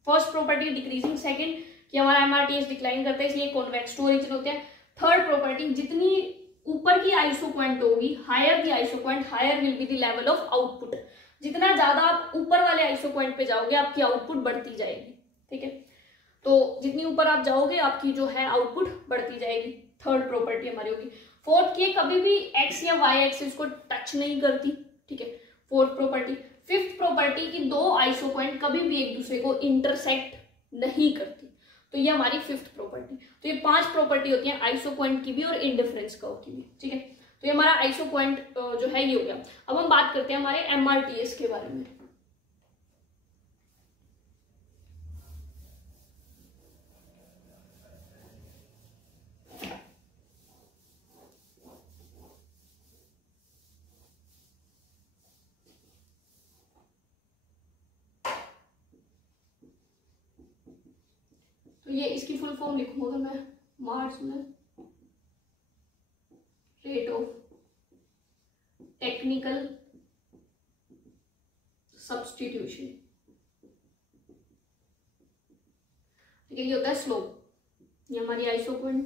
फर्स्ट प्रॉपर्टी डिक्रीजिंग, सेकंड कि हमारा MRTS डिक्लाइन करता है इसलिए कॉन्वेक्स टू ओरिजिन होते हैं। थर्ड प्रॉपर्टी, जितनी ऊपर की आइसो पॉइंट होगी, higher the iso point, higher will be the level of output. जितना ज्यादा आप ऊपर वाले आइसो पॉइंट पे जाओगे आपकी आउटपुट बढ़ती जाएगी, ठीक है। तो जितनी ऊपर आप जाओगे आपकी जो है आउटपुट बढ़ती जाएगी। थर्ड प्रॉपर्टी हमारी होगी। फोर्थ की कभी भी एक्स या वाई एक्सिस को टच नहीं करती, ठीक है, फोर्थ प्रॉपर्टी। फिफ्थ प्रॉपर्टी की दो आइसो पॉइंट कभी भी एक दूसरे को इंटरसेक्ट नहीं करती। तो ये हमारी फिफ्थ प्रॉपर्टी। तो ये 5 प्रॉपर्टी होती है आइसोक्वेंट की भी और इंडिफरेंस कर्व की भी, ठीक है। तो ये हमारा आइसोक्वेंट जो है ये हो गया। अब हम बात करते हैं हमारे MRTS के बारे में। तो ये इसकी फुल फॉर्म लिखूंगा मैं, marginal rate of technical substitution, ठीक है। ये होता है स्लोप, ये हमारी आइसोक्वेंट।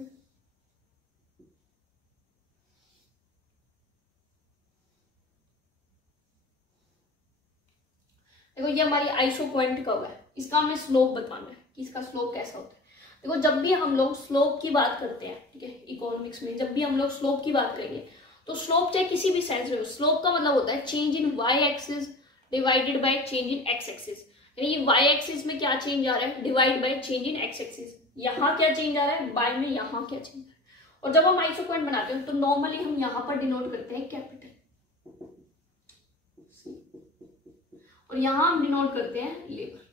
देखो ये हमारी आइसोक्वेंट कर्व है, इसका हमें स्लोप बताना है कि इसका स्लोप कैसा होता है। देखो जब भी हम लोग स्लोप की बात करते हैं, ठीक है, इकोनॉमिक्स में जब भी हम लोग स्लोप की बात करेंगे तो स्लोप चाहे किसी भी सेंस में हो, स्लोप का मतलब होता है change in Y axis divided by change in X axis. यानी ये वाई एक्सिस में क्या चेंज आ रहा है, divide by change in X axis. यहाँ क्या चेंज आ रहा है, बाय में यहाँ क्या चेंज आ रहा है। और जब हम आइसोक्वेंट बनाते हैं तो नॉर्मली हम यहाँ पर डिनोट करते हैं कैपिटल, और यहाँ हम डिनोट करते हैं लेबर।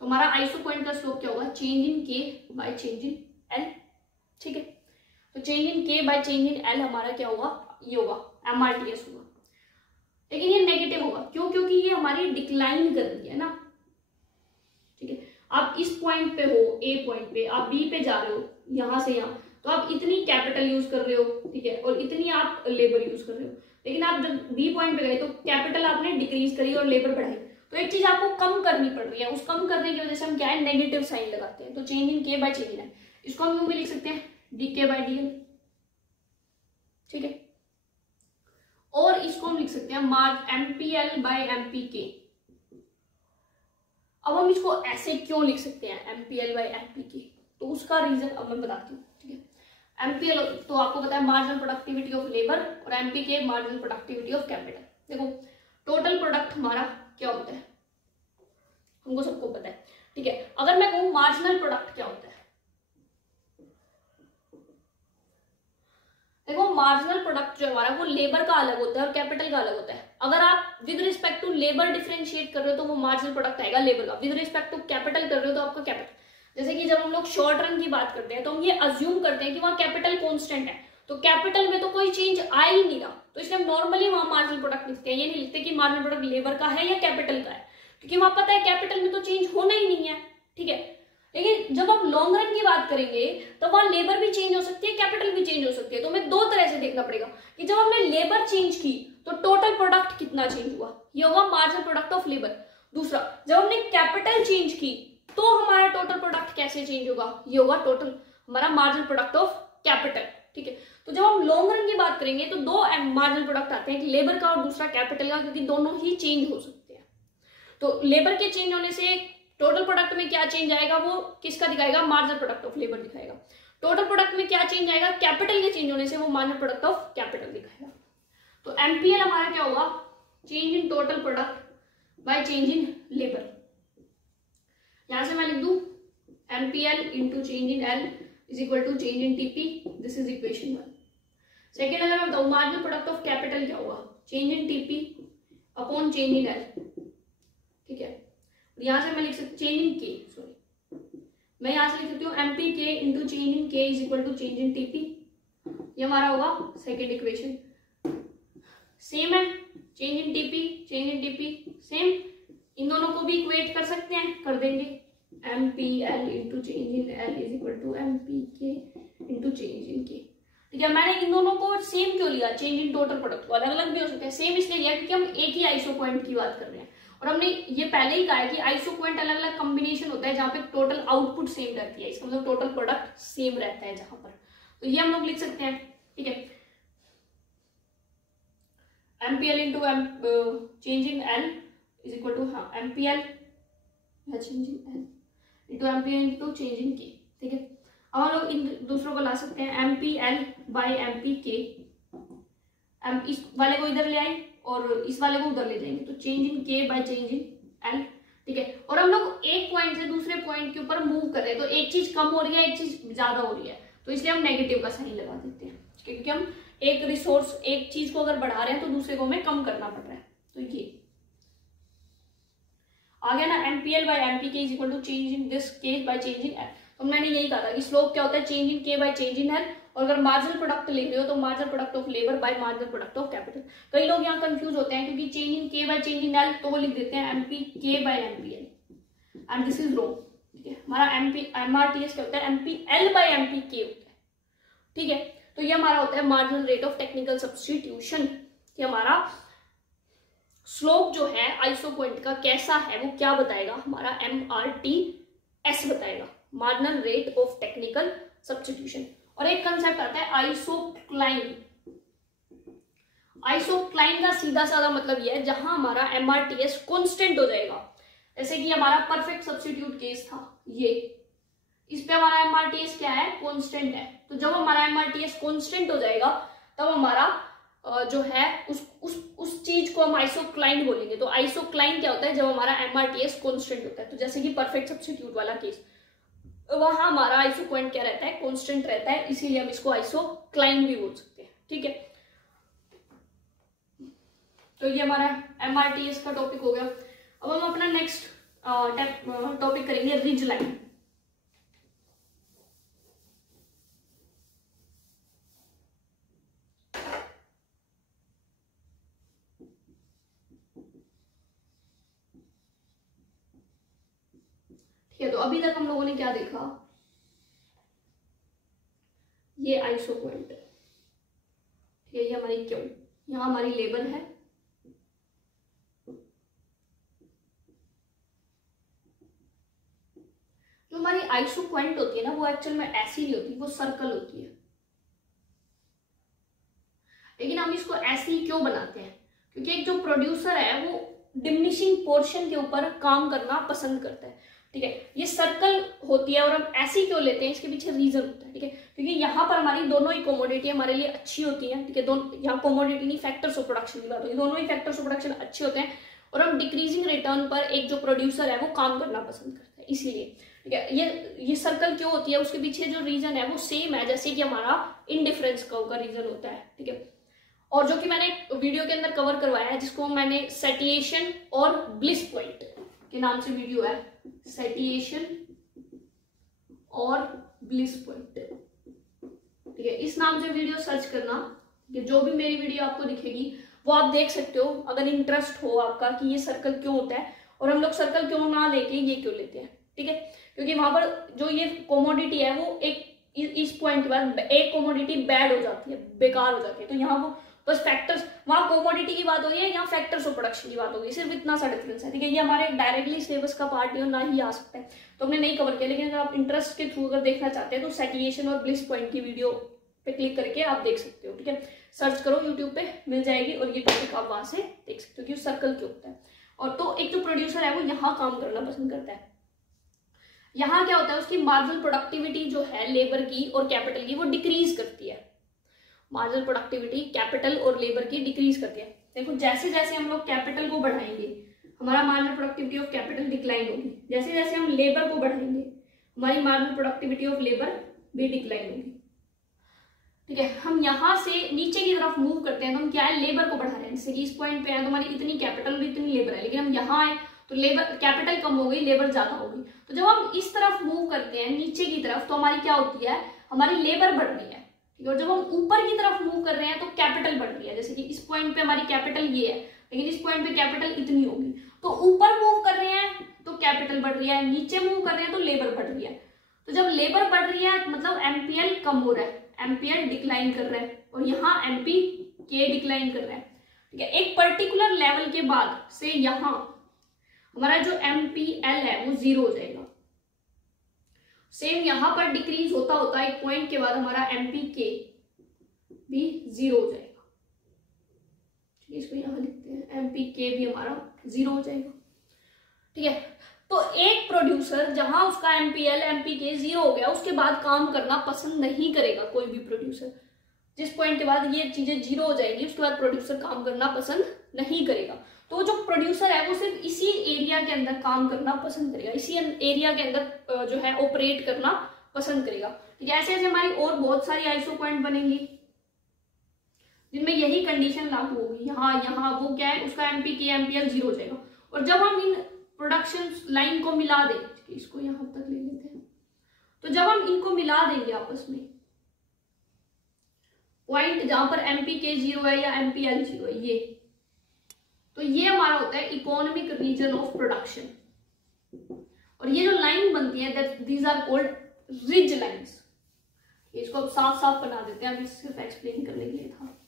तो हमारा आइसोक्वेंट का स्लोप क्या होगा, change in K bye change in L, ठीक है। तो change in K bye change in L हमारा क्या होगा, ये होगा MRTS होगा। लेकिन ये नेगेटिव होगा, क्यों, क्योंकि ये हमारी डिक्लाइन कर रही है ना, ठीक है। आप इस पॉइंट पे हो, ए पॉइंट पे, आप बी पे जा रहे हो यहां से यहां, तो आप इतनी कैपिटल यूज कर रहे हो, ठीक है, और इतनी आप लेबर यूज कर रहे हो। लेकिन आप जब बी पॉइंट पे गए तो कैपिटल आपने डिक्रीज करी और लेबर बढ़ाई, तो एक चीज आपको कम करनी पड़ रही है। उस कम करने की वजह से हम क्या है, नेगेटिव साइन लगाते हैं। तो change in K bye change in L, इसको हम यूं भी लिख सकते हैं DK बाय DL, ठीक है। और इसको हम लिख सकते हैं MPL बाय MPK। अब हम इसको ऐसे क्यों लिख सकते हैं MPL बाय MPK, तो उसका रीजन अब मैं बताती हूँ, ठीक है। MPL तो आपको पता है मार्जिनल प्रोडक्टिविटी ऑफ लेबर, और MPK marginal productivity of capital. देखो टोटल प्रोडक्ट हमारा क्या होता है, हमको सबको पता है, ठीक है। अगर मैं कहूं मार्जिनल प्रोडक्ट क्या होता है, देखो मार्जिनल प्रोडक्ट जो हमारा वो लेबर का अलग होता है और कैपिटल का अलग होता है। अगर आप with respect to labour differentiate कर रहे हो तो वो मार्जिनल प्रोडक्ट आएगा लेबर का, विद रिस्पेक्ट टू कैपिटल कर रहे हो तो आपका कैपिटल। जैसे कि जब हम लोग शॉर्ट रन की बात करते हैं तो हम ये अज्यूम करते हैं कि वहां कैपिटल कॉन्स्टेंट है, तो कैपिटल में तो कोई चेंज आ ही नहीं रहा, तो इसलिए हम नॉर्मली वहां मार्जिनल प्रोडक्ट लिखते हैं। ये नहीं लिखते कि मार्जिनल प्रोडक्ट लेबर का है या कैपिटल का है, क्योंकि वहां पता है कैपिटल में तो चेंज होना ही नहीं है, ठीक है। लेकिन जब हम लॉन्ग रन की बात करेंगे तो वहां लेबर भी चेंज हो सकती है, कैपिटल भी चेंज हो सकती है। तो हमें दो तरह से देखना पड़ेगा कि जब हमने लेबर चेंज की तो टोटल प्रोडक्ट कितना चेंज हुआ, ये होगा मार्जिनल प्रोडक्ट ऑफ लेबर। दूसरा, जब हमने कैपिटल चेंज की तो हमारा टोटल प्रोडक्ट कैसे चेंज होगा, ये होगा टोटल हमारा मार्जिनल प्रोडक्ट ऑफ कैपिटल, ठीक है। तो जब हम लॉन्ग रन की बात करेंगे तो दो मार्जिनल प्रोडक्ट आते हैं, एक लेबर का और दूसरा कैपिटल का, क्योंकि दोनों ही चेंज हो सकते हैं। तो लेबर के चेंज होने से टोटल प्रोडक्ट में क्या चेंज आएगा, वो किसका दिखाएगा, मार्जिनल प्रोडक्ट ऑफ लेबर दिखाएगा। टोटल प्रोडक्ट में क्या चेंज आएगा, कैपिटल के चेंज होने से वो मार्जिनल प्रोडक्ट ऑफ कैपिटल दिखाएगा। तो MPL हमारा क्या होगा, change in total product by change in labour. यहां से मैं लिख दूं MPL into change in L is equal to change in TP, this is equation 1। Second अगर मैं बताऊं मार्जिनल प्रोडक्ट ऑफ कैपिटल क्या होगा, change in TP upon change in L, ठीक है। यहां से मैं लिख सकती चेंज इन K, सॉरी मैं यहां से लिख सकती हूँ MPK into change in K is equal to change in TP, ये हमारा होगा सेकेंड इक्वेशन। सेम है, चेंज इन TP सेम, इन दोनों को भी इक्वेट कर सकते हैं, कर देंगे। MPL into change in L is equal to MPK into change in K, ठीक है। मैंने इन दोनों को सेम क्यों लिया, चेंज इन टोटल प्रोडक्ट को अलग अलग भी हो सकते हैं, सेम इसलिए लिया क्योंकि हम एक ही आइसोक्वेंट की बात कर रहे हैं। और हमने ये पहले ही कहा है कि आइसोक्वेंट अलग अलग कॉम्बिनेशन होता है जहां पे टोटल आउटपुट सेम रहती है, इसका मतलब टोटल प्रोडक्ट सेम रहता है जहां पर, तो ये हम लोग लिख सकते हैं, ठीक है। MPL into change in L is equal to MPL change in L into MPL into change in K, ठीक है। अब हम लोग इन दूसरों को ला सकते हैं MPL बाय MPK, इस वाले को इधर ले आए और इस वाले को उधर ले जाएंगे, तो change in K by change in L, ठीक है। और हम लोग एक पॉइंट से दूसरे पॉइंट के ऊपर मूव कर रहे हैं, तो एक चीज कम हो रही है, एक चीज ज्यादा हो रही है, तो इसलिए हम नेगेटिव का साइन लगा देते हैं, क्योंकि हम एक रिसोर्स, एक चीज को अगर बढ़ा रहे हैं तो दूसरे को हमें कम करना पड़ रहा है। तो ये आ गया ना, MPL by MPK is equal to change in this case by change in L। तो मैंने यही कहा था कि स्लोप क्या होता है, change in K by change in L, और अगर मार्जिनल प्रोडक्ट ले रहे हो तो marginal product of labour by marginal product of capital. कई लोग यहाँ कंफ्यूज होते हैं, क्योंकि change in K by change in L तो वो लिख देते हैं MPK by MPL, and this is wrong. ठीक है, हमारा MRTS क्या होता है, MPL बाय MPK होता है। ठीक है, तो ये हमारा होता है marginal rate of technical substitution. कि हमारा स्लोप जो है आइसो पॉइंट का कैसा है, वो क्या बताएगा, हमारा MRTS बताएगा, marginal rate of technical substitution. और एक कंसेप्ट आता है आइसोक्लाइन। आइसोक्लाइन का सीधा साधा मतलब यह है जहां हमारा MRTS कांस्टेंट हो जाएगा। जैसे कि हमारा परफेक्ट सब्स्टिट्यूट केस था, ये इस पे हमारा MRTS क्या है, कांस्टेंट है। तो जब हमारा MRTS कांस्टेंट हो जाएगा तब हमारा जो है उस चीज को हम आइसोक्लाइन बोलेंगे। तो आइसोक्लाइन क्या होता है, जब हमारा MRTS कांस्टेंट होता है। तो जैसे कि परफेक्ट सब्स्टिट्यूट वाला केस, वहां हमारा आइसो पॉइंट क्या रहता है, कांस्टेंट रहता है, इसीलिए हम इसको आइसोक्लाइन भी बोल सकते हैं। ठीक है, तो ये हमारा MRTS का टॉपिक हो गया। अब हम अपना नेक्स्ट टॉपिक करेंगे रिज लाइन। तो अभी तक हम लोगों ने क्या देखा, ये आइसो पॉइंट, ये हमारी क्यू, यहां हमारी लेबर है, जो हमारी आइसो पॉइंट होती है ना, वो एक्चुअल में ऐसी नहीं होती, वो सर्कल होती है। लेकिन हम इसको ऐसी क्यों बनाते हैं, क्योंकि एक जो प्रोड्यूसर है वो डिमिनिशिंग पोर्शन के ऊपर काम करना पसंद करता है। ठीक है, ये सर्कल होती है, और हम ऐसी क्यों लेते हैं, इसके पीछे रीजन होता है। ठीक है, क्योंकि यहाँ पर हमारी दोनों ही कमोडिटी हमारे लिए अच्छी होती है। ठीक है, दोनों यहाँ कमोडिटी नहीं, फैक्टर्स ऑफ प्रोडक्शन की बात होगी, दोनों ही फैक्टर्स ऑफ प्रोडक्शन अच्छे होते हैं, और हम डिक्रीजिंग रिटर्न पर एक जो प्रोड्यूसर है वो काम करना पसंद करता है, इसीलिए। ठीक है, ये सर्कल क्यों होती है, उसके पीछे जो रीजन है वो सेम है जैसे कि हमारा इंडिफरेंस कर्व का रीजन होता है। ठीक है, और जो कि मैंने वीडियो के अंदर कवर करवाया है, जिसको मैंने सेटिएशन और ब्लिस पॉइंट के नाम से वीडियो है, सेटिएशन और ब्लिस पॉइंट। ठीक है, इस नाम से वीडियो सर्च करना, जो भी मेरी वीडियो आपको दिखेगी वो आप देख सकते हो, अगर इंटरेस्ट हो आपका कि ये सर्कल क्यों होता है, और हम लोग सर्कल क्यों ना लेके ये क्यों लेते हैं। ठीक है, क्योंकि वहां पर जो ये कमोडिटी है वो एक इस पॉइंट के बाद एक कमोडिटी बैड हो जाती है, बेकार हो जाती है। तो यहाँ वो बस फैक्टर्स, वहां कमोडिटी की बात हो रही है, यहाँ फैक्टर्स ऑफ प्रोडक्शन की बात होगी, सिर्फ इतना सा डिफरेंस है। ठीक है, ये हमारे डायरेक्टली सिलेबस का पार्ट नहीं, ना ही आ सकता है, तो हमने नहीं कवर किया। लेकिन अगर आप इंटरेस्ट के थ्रू अगर देखना चाहते हैं तो सेटिएशन और ब्लिस पॉइंट की वीडियो पे क्लिक करके आप देख सकते हो। ठीक है, सर्च करो यूट्यूब पे मिल जाएगी, और ये टॉपिक आप वहां से देख सकते हो कि सर्कल क्यों होता है। और तो एक जो प्रोड्यूसर है वो यहाँ काम करना पसंद करता है। यहाँ क्या होता है, उसकी मार्जिनल प्रोडक्टिविटी जो है लेबर की और कैपिटल की वो डिक्रीज करती है। मार्जिनल प्रोडक्टिविटी कैपिटल और लेबर की डिक्रीज करती है। देखो, जैसे जैसे हम लोग कैपिटल को बढ़ाएंगे हमारा marginal productivity of capital decline होगी, जैसे जैसे हम लेबर को बढ़ाएंगे हमारी मार्जिनल प्रोडक्टिविटी ऑफ लेबर भी डिक्लाइन होगी। ठीक है, हम यहाँ से नीचे की तरफ मूव करते हैं तो हम क्या है, लेबर को बढ़ा रहे हैं। जैसे कि इस पॉइंट पे है तो हमारी इतनी कैपिटल और इतनी लेबर है, लेकिन हम यहाँ आए तो लेबर, कैपिटल कम हो गई, लेबर ज्यादा हो गई। तो जब हम इस तरफ मूव करते हैं नीचे की तरफ तो हमारी क्या होती है, हमारी लेबर बढ़ रही है। और जब हम ऊपर की तरफ मूव कर रहे हैं तो कैपिटल बढ़ रही है। जैसे कि इस पॉइंट पे हमारी कैपिटल ये है, लेकिन इस पॉइंट पे कैपिटल इतनी होगी। तो ऊपर मूव कर रहे हैं तो कैपिटल बढ़ रही है, नीचे मूव कर रहे हैं तो लेबर बढ़ रही है। तो जब लेबर बढ़ रही है मतलब MPL कम हो रहा है, MPL डिक्लाइन कर रहा है, और यहाँ MPK डिक्लाइन कर रहा है। ठीक है, एक पर्टिकुलर लेवल के बाद से यहाँ हमारा जो MPL है वो 0 हो जाएगा। सेम यहां पर डिक्रीज होता होता एक पॉइंट के बाद हमारा MPK भी 0 हो जाएगा। इसको यहां लिखते हैं, MPK भी हमारा 0 हो जाएगा। ठीक है, तो एक प्रोड्यूसर जहां उसका MPL MPK 0 हो गया उसके बाद काम करना पसंद नहीं करेगा कोई भी प्रोड्यूसर। जिस पॉइंट के बाद ये चीजें जीरो हो जाएंगी उसके बाद प्रोड्यूसर काम करना पसंद नहीं करेगा। तो जो प्रोड्यूसर है वो सिर्फ इसी एरिया के अंदर काम करना पसंद करेगा, इसी एरिया के अंदर जो है ऑपरेट करना पसंद करेगा। ठीक है, ऐसे ऐसे हमारी और बहुत सारी आईएसओ पॉइंट बनेंगी जिनमें यही कंडीशन लागू होगी। यहाँ वो क्या है, उसका एमपीके एमपीएल जीरो हो जाएगा। और जब हम इन प्रोडक्शन लाइन को मिला दें, इसको यहां तक ले लेते हैं, तो जब हम इनको मिला देंगे आपस में, पॉइंट जहां पर एमपीके जीरो है या एमपीएल जीरो है, ये तो ये हमारा होता है इकोनॉमिक रीजन ऑफ प्रोडक्शन। और ये जो लाइन बनती है these are called ridge lines. इसको अब साफ साफ बना देते हैं, अभी सिर्फ एक्सप्लेन करने के लिए था।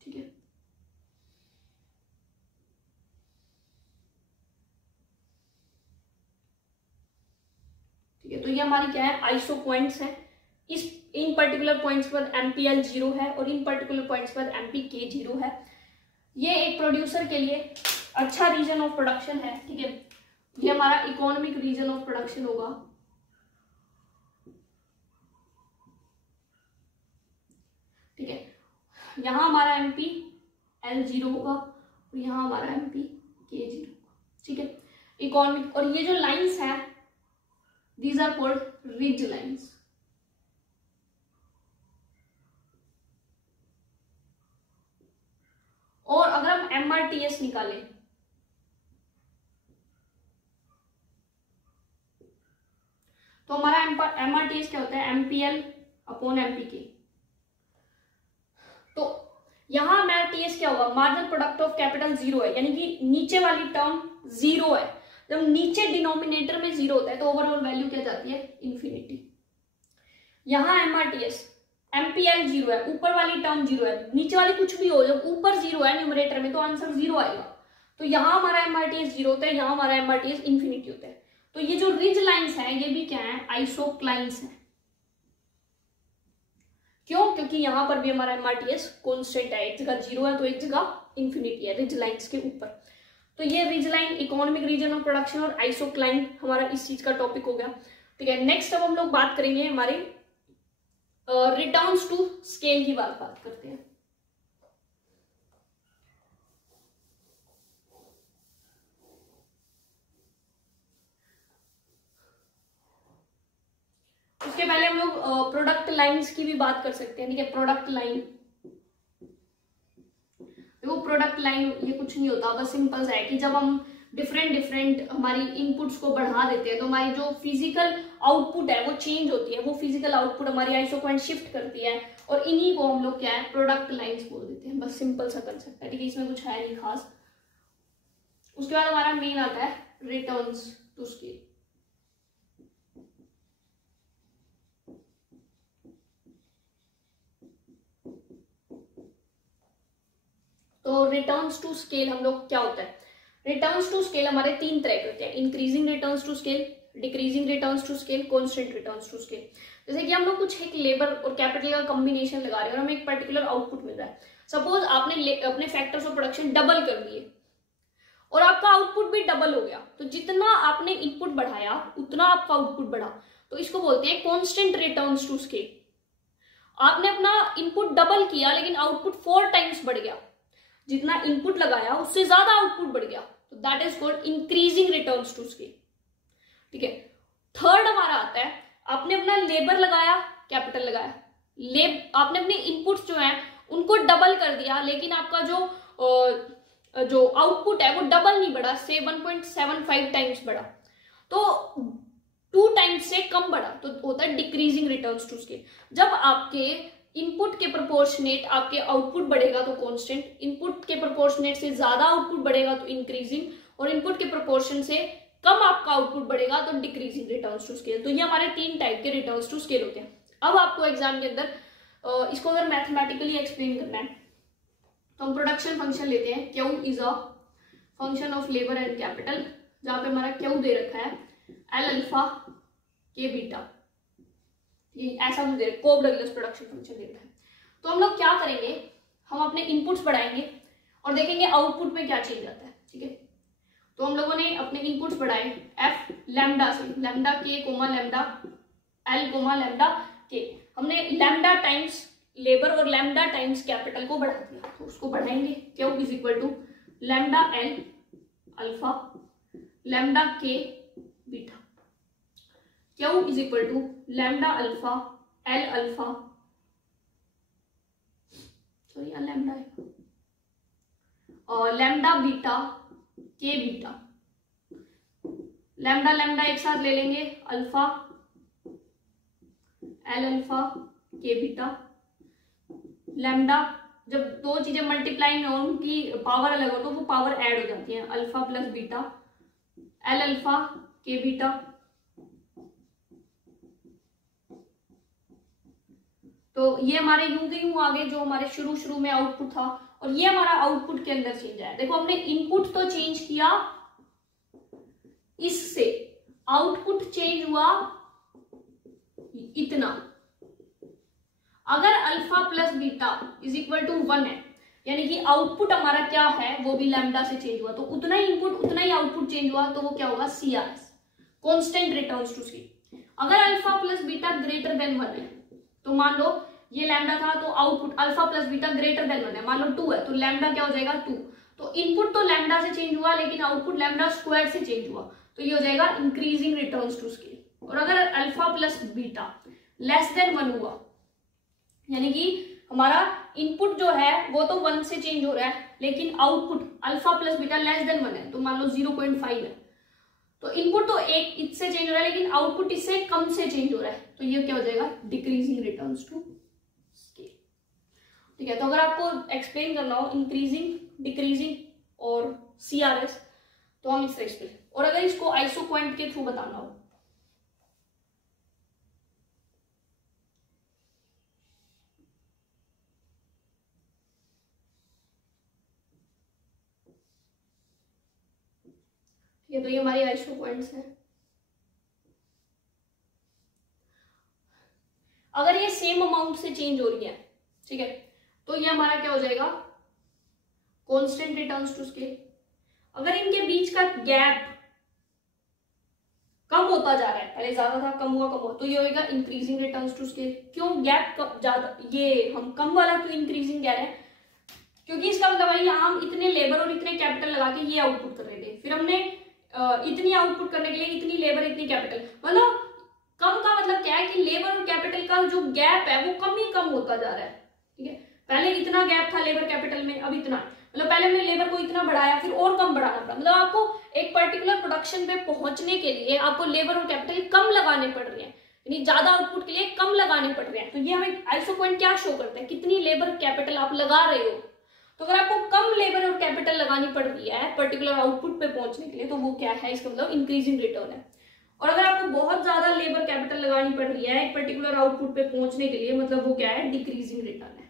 ठीक है, ठीक है, तो ये हमारी क्या है, आईएसओ पॉइंट्स है। इन पर्टिकुलर पॉइंट्स पर एमपीएल जीरो है और इन पर्टिकुलर पॉइंट्स पर एमपीके जीरो है। ये एक प्रोड्यूसर के लिए अच्छा रीजन ऑफ प्रोडक्शन है। ठीक है, ये हमारा इकोनॉमिक रीजन ऑफ प्रोडक्शन होगा। ठीक है, यहां हमारा एमपीएल जीरो होगा और यहां हमारा एमपीके जीरो होगा। ठीक है, इकोनॉमिक, और ये जो लाइंस है these are called ridge lines। और अगर हम एमआरटीएस निकालें तो हमारा एमआरटीएस क्या होता है, एमपीएल अपॉन एमपीके। तो यहां एमआरटीएस क्या होगा, marginal product of capital zero है, यानी कि नीचे वाली टर्म जीरो है। जब नीचे डिनोमिनेटर में जीरो होता है तो ओवरऑल वैल्यू क्या जाती है, इंफिनिटी। यहां एमआरटीएस एमपीएल जीरो है, ऊपर वाली टर्म जीरो है, नीचे वाली कुछ भी हो, जब ऊपर जीरो है न्यूमरेटर में तो आंसर जीरो आएगा। तो यहां हमारा एमआरटीएस जीरो होता है, यहां हमारा एमआरटीएस इंफिनिटी होता है। तो ये जो रिज लाइंस है ये भी क्या है, आइसोक्लाइंस है। क्यों, क्योंकि यहां पर भी हमारा एमआरटीएस कांस्टेंट है, एक जगह जीरो है तो एक जगह इंफिनिटी है रिज लाइंस के ऊपर। तो ये ridge line, economic region of production और आइसोक्लाइन हमारा इस चीज का टॉपिक हो गया। ठीक है, नेक्स्ट अब हम लोग बात करेंगे हमारे रिटर्न्स टू स्केल की बात करते हैं। उसके पहले हम लोग प्रोडक्ट लाइंस की भी बात कर सकते हैं। ठीक है, प्रोडक्ट लाइन, वो प्रोडक्ट लाइन ये कुछ नहीं होता, बस सिंपल सा है कि जब हम डिफरेंट हमारी इनपुट्स को बढ़ा देते हैं तो हमारी जो फिजिकल आउटपुट है वो चेंज होती है। वो फिजिकल आउटपुट हमारी आइसो पॉइंट शिफ्ट करती है और इन्हीं को हम लोग क्या है, प्रोडक्ट लाइंस बोल देते हैं। बस सिंपल सा कंसेप्ट है। ठीक है, इसमें कुछ है नहीं खास। उसके बाद हमारा मेन आता है रिटर्न्स टू स्केल। तो रिटर्न्स टू स्केल हम लोग क्या होता है, रिटर्न्स टू स्केल हमारे तीन तरह के होते हैं, increasing returns to scale, decreasing returns to scale, constant returns to scale. जैसे कि हम लोग कुछ एक लेबर और कैपिटल का कॉम्बिनेशन लगा रहे हैं और हमें एक पर्टिकुलर आउटपुट मिल रहा है। सपोज आपने अपने फैक्टर्स ऑफ प्रोडक्शन डबल कर दिए और आपका आउटपुट भी डबल हो गया, तो जितना आपने इनपुट बढ़ाया उतना आपका आउटपुट बढ़ा, तो इसको बोलते हैं कांस्टेंट रिटर्न्स टू स्केल। आपने अपना इनपुट डबल किया लेकिन आउटपुट 4 टाइम्स बढ़ गया, जितना इनपुट लगाया उससे ज्यादा आउटपुट बढ़ गया, तो that is called increasing returns to scale. ठीक है, थर्ड हमारा आता है, आपने अपना लेबर लगाया, कैपिटल लगाया, आपने अपने इनपुट्स जो है उनको डबल कर दिया लेकिन आपका जो आउटपुट है वो डबल नहीं बढ़ा, से 1.75 टाइम्स बढ़ा, तो 2 टाइम्स से कम बढ़ा, तो होता है डिक्रीजिंग रिटर्न्स टू स्केल। जब आपके इनपुट के प्रोपोर्शनेट आपके आउटपुट बढ़ेगा तो कांस्टेंट, इनपुट के प्रोपोर्शनेट से ज्यादा आउटपुट बढ़ेगा तो इंक्रीजिंग, और इनपुट के प्रोपोर्शन से कम आपका आउटपुट बढ़ेगा तो डिक्रीजिंग रिटर्न्स टू स्केल। तो ये हमारे 3 टाइप के रिटर्न्स टू स्केल होते हैं। अब आपको एग्जाम के अंदर इसको अगर मैथमेटिकली एक्सप्लेन करना है तो हम प्रोडक्शन फंक्शन लेते हैं, Q is a function of labour and capital, जहां पे हमारा क्यू दे रखा है एल अल्फा के बीटा, ऐसा मुझे कोब डगलस प्रोडक्शन फंक्शन देता है। तो हम लोग क्या करेंगे, हम अपने इनपुट्स बढ़ाएंगे और देखेंगे आउटपुट में क्या चेंज आता है। ठीक है। तो हम लोगों ने अपने इनपुट्स बढ़ाए एफ लैम्डा से, lambda K comma lambda L comma lambda K, हमने लैम्डा टाइम्स लेबर और लैम्डा टाइम्स कैपिटल को बढ़ा दिया। तो उसको बढ़ाएंगे, Q is equal to lambda L alpha lambda K beta, Q is equal to lambda alpha L alpha, sorry lambda है, और lambda beta K beta, lambda lambda एक साथ ले लेंगे, alpha L alpha K beta, lambda जब दो चीजें मल्टीप्लाई में हो उनकी पावर अलग हो तो वो पावर ऐड हो जाती है, alpha plus beta L alpha K beta. तो ये हमारे यूं के यूं आगे जो हमारे शुरू में आउटपुट था, और ये हमारा आउटपुट के अंदर चेंज आया। देखो हमने इनपुट तो चेंज किया, इससे आउटपुट चेंज हुआ इतना। अगर alpha plus beta is equal to 1 है, यानी कि आउटपुट हमारा क्या है वो भी लैम्डा से चेंज हुआ, तो उतना ही इनपुट उतना ही आउटपुट चेंज हुआ, तो वो क्या होगा CRS, कांस्टेंट रिटर्न्स टू सी। अगर alpha plus beta greater than 1 है, तो मान लो ये लैम्डा था तो output alpha plus beta greater than 1 है, मान लो 2 है तो लैम्डा क्या हो जाएगा 2। तो इनपुट तो लैम्डा से चेंज हुआ लेकिन आउटपुट लैम्डा स्क्वायर से चेंज हुआ, तो ये हो जाएगा इंक्रीजिंग रिटर्न्स टू स्केल। और अगर alpha plus beta less than 1 हुआ, यानी कि हमारा इनपुट जो है वो तो 1 से चेंज हो रहा है लेकिन output alpha plus beta less than 1 है, तो मान लो 0.5 है, तो इनपुट तो एक इससे चेंज हो रहा है लेकिन आउटपुट इससे कम से चेंज हो रहा है, तो ये क्या हो जाएगा डिक्रीजिंग रिटर्न्स टू स्केल। ठीक है, तो अगर आपको एक्सप्लेन करना हो इंक्रीजिंग, डिक्रीजिंग और CRS तो हम इससे एक्सप्लेन, और अगर इसको आइसोक्वांट के थ्रू बताना हो ये, तो ये हमारी आइसो पॉइंट्स हैं। अगर ये सेम अमाउंट से चेंज हो रही है, ठीक है, तो ये हमारा क्या हो जाएगा कांस्टेंट रिटर्न्स टू स्केल। अगर इनके बीच का गैप कम होता जा रहा है, पहले ज्यादा था कम हुआ कम हुआ, तो ये होगा इंक्रीजिंग रिटर्न्स टू स्केल। क्यों गैप ज्यादा, ये हम कम वाला क्यों इंक्रीजिंग कह रहे हैं, क्योंकि इसका मतलब है यहाँ हम इतने लेबर और इतने कैपिटल लगा के ये आउटपुट कर रहे थे, फिर हमने इतनी आउटपुट करने के लिए इतनी लेबर इतनी कैपिटल, मतलब कम का मतलब क्या है कि लेबर और कैपिटल का जो गैप है वो कम ही कम होता जा रहा है। ठीक है, पहले इतना गैप था लेबर कैपिटल में, अब इतना, मतलब पहले हमने लेबर को इतना बढ़ाया फिर और कम बढ़ाना पड़ा, मतलब आपको एक पर्टिकुलर प्रोडक्शन पे पहुंचने के लिए आपको लेबर और कैपिटल कम लगाने पड़ रहे हैं, यानी ज्यादा आउटपुट के लिए कम लगाने पड़ रहे हैं। तो ये हमें आइसो पॉइंट क्या शो करते हैं, कितनी लेबर कैपिटल आप लगा रहे हो। तो अगर आपको कम लेबर और कैपिटल लगानी पड़ रही है पर्टिकुलर आउटपुट पे पहुंचने के लिए, तो वो क्या है, इसका मतलब इंक्रीजिंग रिटर्न है। और अगर आपको बहुत ज्यादा लेबर कैपिटल लगानी पड़ रही है एक पर्टिकुलर आउटपुट पे पहुंचने के लिए, मतलब वो क्या है डिक्रीजिंग रिटर्न है।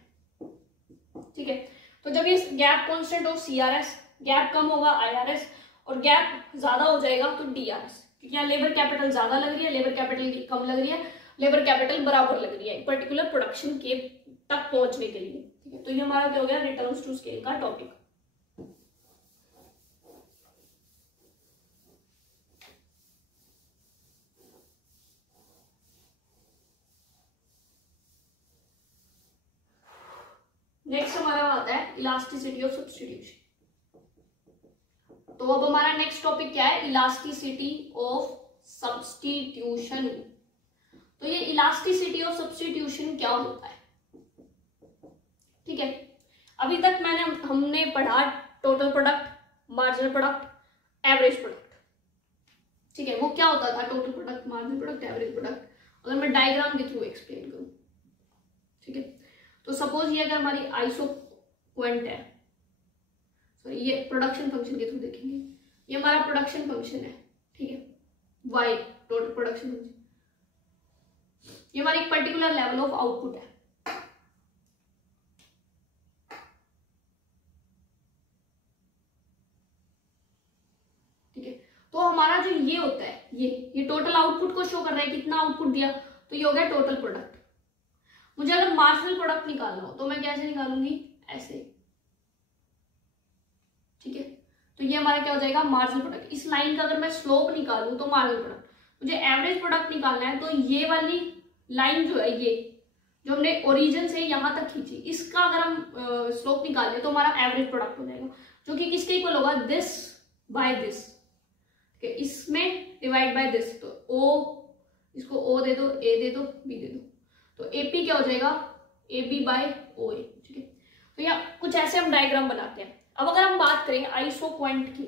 ठीक है, तो जब ये गैप कांस्टेंट हो CRS, गैप कम होगा IRS, और गैप ज्यादा हो जाएगा तो DRS, क्योंकि यहाँ लेबर कैपिटल ज्यादा लग रही है, लेबर कैपिटल कम लग रही है, लेबर कैपिटल बराबर लग रही है पर्टिकुलर प्रोडक्शन के तक पहुंचने के लिए। ठीक है, तो ये हमारा क्या हो गया रिटर्न्स टू स्केल का टॉपिक। नेक्स्ट हमारा आता है इलास्टिसिटी ऑफ सब्स्टिट्यूशन। तो अब हमारा नेक्स्ट टॉपिक क्या है, इलास्टिसिटी ऑफ सब्स्टिट्यूशन। तो ये इलास्टिसिटी ऑफ सब्स्टिट्यूशन क्या होता है। ठीक है, अभी तक हमने पढ़ा total product, marginal product, average product. ठीक है, वो क्या होता था total product, marginal product, average product, अगर मैं डायग्राम के थ्रू एक्सप्लेन करूं। ठीक है, तो सपोज ये अगर हमारी आइसोक्वेंट है, सॉरी ये प्रोडक्शन फंक्शन के थ्रू देखेंगे, ये हमारा प्रोडक्शन फंक्शन है। ठीक है, वाई टोटल प्रोडक्शन फंक्शन, ये हमारी एक पर्टिकुलर लेवल ऑफ आउटपुट है। ठीक है, तो हमारा जो ये होता है ये टोटल आउटपुट को शो कर रहा है, कितना आउटपुट दिया, तो ये हो गया टोटल प्रोडक्ट। मुझे अगर मार्जिनल प्रोडक्ट निकालना हो तो मैं कैसे निकालूंगी, ऐसे। ठीक है, तो ये हमारा क्या हो जाएगा, मार्जिनल प्रोडक्ट। इस लाइन का अगर मैं स्लोप निकालूं तो मार्जिनल प्रोडक्ट, मुझे एवरेज प्रोडक्ट निकालना है तो ये वाली लाइन जो है, ये जो हमने ओरिजिन से यहां तक खींची, इसका अगर हम स्लोप निकालें तो हमारा एवरेज प्रोडक्ट हो जाएगा, जो कि किसके इक्वल होगा, दिस बाय दिस, इसमें डिवाइड बाय दिस। तो ओ, इसको ओ दे दो, ए दे दो, बी दे दो, तो एपी क्या हो जाएगा, ए बी बाय ओ ए। ठीक है, तो या कुछ ऐसे हम डायग्राम बनाते हैं। अब अगर हम बात करें आइसो पॉइंट की,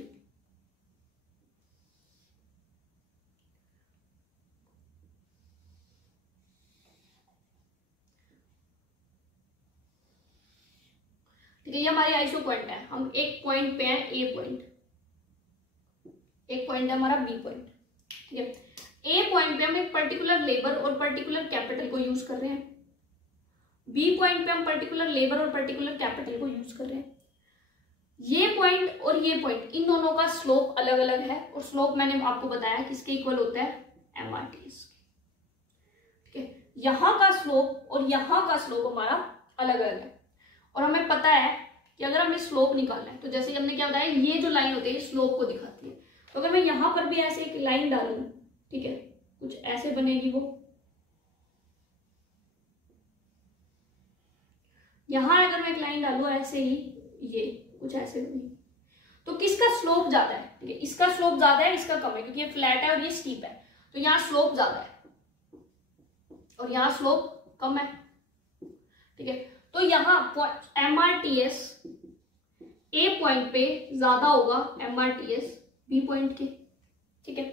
ठीक है, ये हमारी आइसो पॉइंट है। हम एक पॉइंट पे हैं, ए पॉइंट, एक पॉइंट है हमारा बी पॉइंट। ठीक है, ए पॉइंट पे हम एक पर्टिकुलर लेबर और पर्टिकुलर कैपिटल को यूज कर रहे हैं, बी पॉइंट पे हम पर्टिकुलर लेबर और पर्टिकुलर कैपिटल को यूज कर रहे हैं। ये पॉइंट और ये पॉइंट, इन दोनों का स्लोप अलग अलग है, और स्लोप मैंने आपको बताया किसके इक्वल होता है, एमआरटीएस। ठीक है, यहां का स्लोप और यहां का स्लोप हमारा अलग अलग है, और हमें पता है कि अगर हमें स्लोप निकालना है तो जैसे हमने क्या बताया, ये जो लाइन होती है स्लोप को दिखाती है। तो अगर मैं यहां पर भी ऐसे एक लाइन डालूं, ठीक है, कुछ ऐसे बनेगी वो, यहां अगर मैं एक लाइन डालू ऐसे ही, ये कुछ ऐसे बनेगी, तो किसका स्लोप ज्यादा है, ठीक है, इसका स्लोप ज्यादा है, इसका कम है, क्योंकि ये फ्लैट है और ये स्टीप है, तो यहाँ स्लोप ज्यादा है और यहाँ स्लोप कम है। ठीक है, तो यहाँ एमआरटीएस ए पॉइंट पे ज्यादा होगा एमआरटीएस बी पॉइंट के। ठीक है,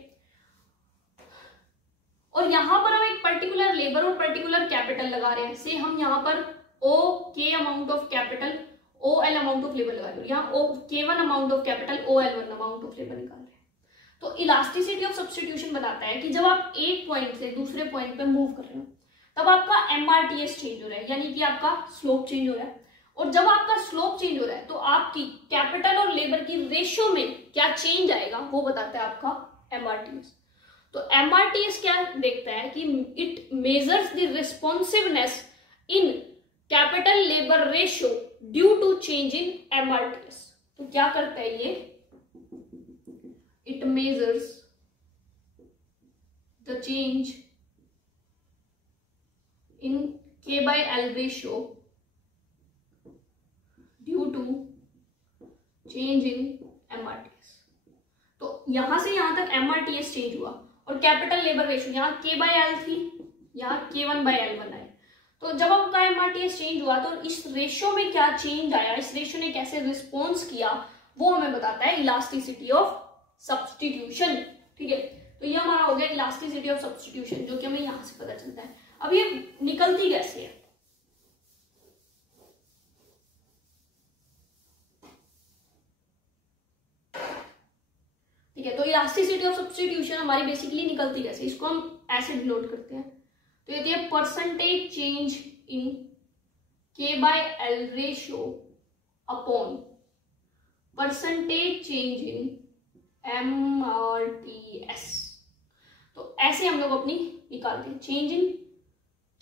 और यहां पर हम एक पर्टिकुलर लेबर और पर्टिकुलर कैपिटल लगा रहे हैं, से हम यहाँ पर O K amount of capital, O L amount of labour लगा रहे हैं, यहाँ O K one amount of capital, O L one amount of labour निकाल रहे हैं। तो इलास्टिसिटी ऑफ सब्स्टिट्यूशन बताता है कि जब आप एक पॉइंट से दूसरे पॉइंट पे मूव कर रहे हो तब आपका एमआरटीएस चेंज हो रहा है, यानी कि आपका स्लोप चेंज हो रहा है। और जब आपका स्लोप चेंज हो रहा है तो आपकी कैपिटल और लेबर की रेशियो में क्या चेंज आएगा वो बताता है आपका एमआरटीएस। तो एमआरटीएस क्या देखता है कि it measures the responsiveness in capital labour ratio due to change in MRTS. तो क्या करता है ये, it measures the change in K by L ratio due to change in MRTS। तो यहां से यहां तक MRTS चेंज हुआ और कैपिटल लेबर रेशियो यहाँ K by L थी, यहाँ K1 by L बना है। तो जब आपका MRTS चेंज हुआ तो इस रेशियो में क्या चेंज आया, इस रेशियो ने कैसे रिस्पॉन्स किया, वो हमें बताता है इलास्टिसिटी ऑफ सब्स्टिट्यूशन। ठीक है, तो ये हमारा हो गया इलास्टिसिटी ऑफ सब्स्टिट्यूशन, जो कि हमें यहां से पता चलता है। अब ये निकलती कैसे है, ठीक है, तो इलास्टिसिटी ऑफ सब्स्टिट्यूशन हमारी बेसिकली निकलती कैसे, इसको हम ऐसे डिनोट करते हैं। तो ये है percentage change in K by L ratio upon percentage change in MRTS। तो ऐसे हम लोग अपनी निकालते हैं, change in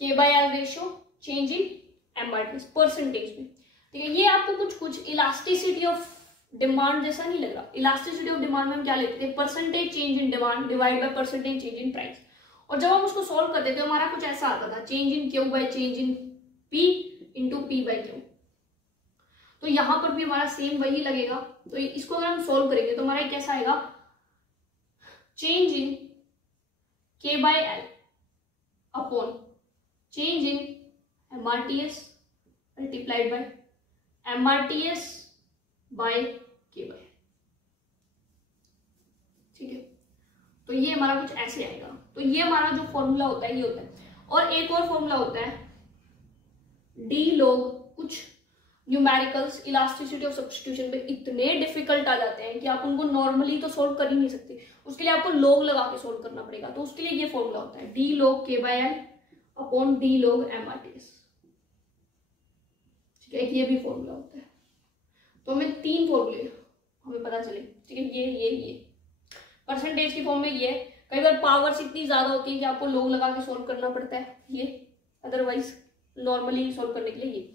K by L ratio, change in MRTS percentage में। ठीक है, ये आपको कुछ कुछ इलास्टिसिटी ऑफ डिमांड जैसा नहीं लग रहा। इलास्टिसिटी ऑफ डिमांड में हम क्या लेते थे, percentage change in demand divide by percentage change in price, और जब हम उसको सॉल्व करते थे हमारा कुछ ऐसा आता था, change in Q by change in P into P by Q। तो यहां पर भी हमारा सेम वही लगेगा। तो इसको अगर हम सॉल्व करेंगे तो हमारा कैसा आएगा, change in K by L upon change in MRTS multiplied by MRTS by K by. ठीक है, तो ये हमारा कुछ ऐसे आएगा। तो ये हमारा जो फॉर्मूला होता है ये होता है। और एक और फॉर्मूला होता है डी लॉग, कुछ न्यूमेरिकल्स इलास्टिसिटी ऑफ सब्स्टिट्यूशन पे इतने डिफिकल्ट आ जाते हैं कि आप उनको नॉर्मली तो सॉल्व कर ही नहीं सकते, उसके लिए आपको लॉग लगा के सॉल्व करना पड़ेगा। तो उसके लिए ये फॉर्मूला होता है D log K by L upon D log MRTS। ठीक है, ये भी फॉर्मूला होता है। तो हमें तीन फॉर्मूले हमें पता चले। ठीक है, ये परसेंटेज की फॉर्म में ये है। कई बार पावर्स इतनी ज्यादा होती है कि आपको लॉग लगा के सॉल्व करना पड़ता है ये, अदरवाइज नॉर्मली सॉल्व करने के लिए ये।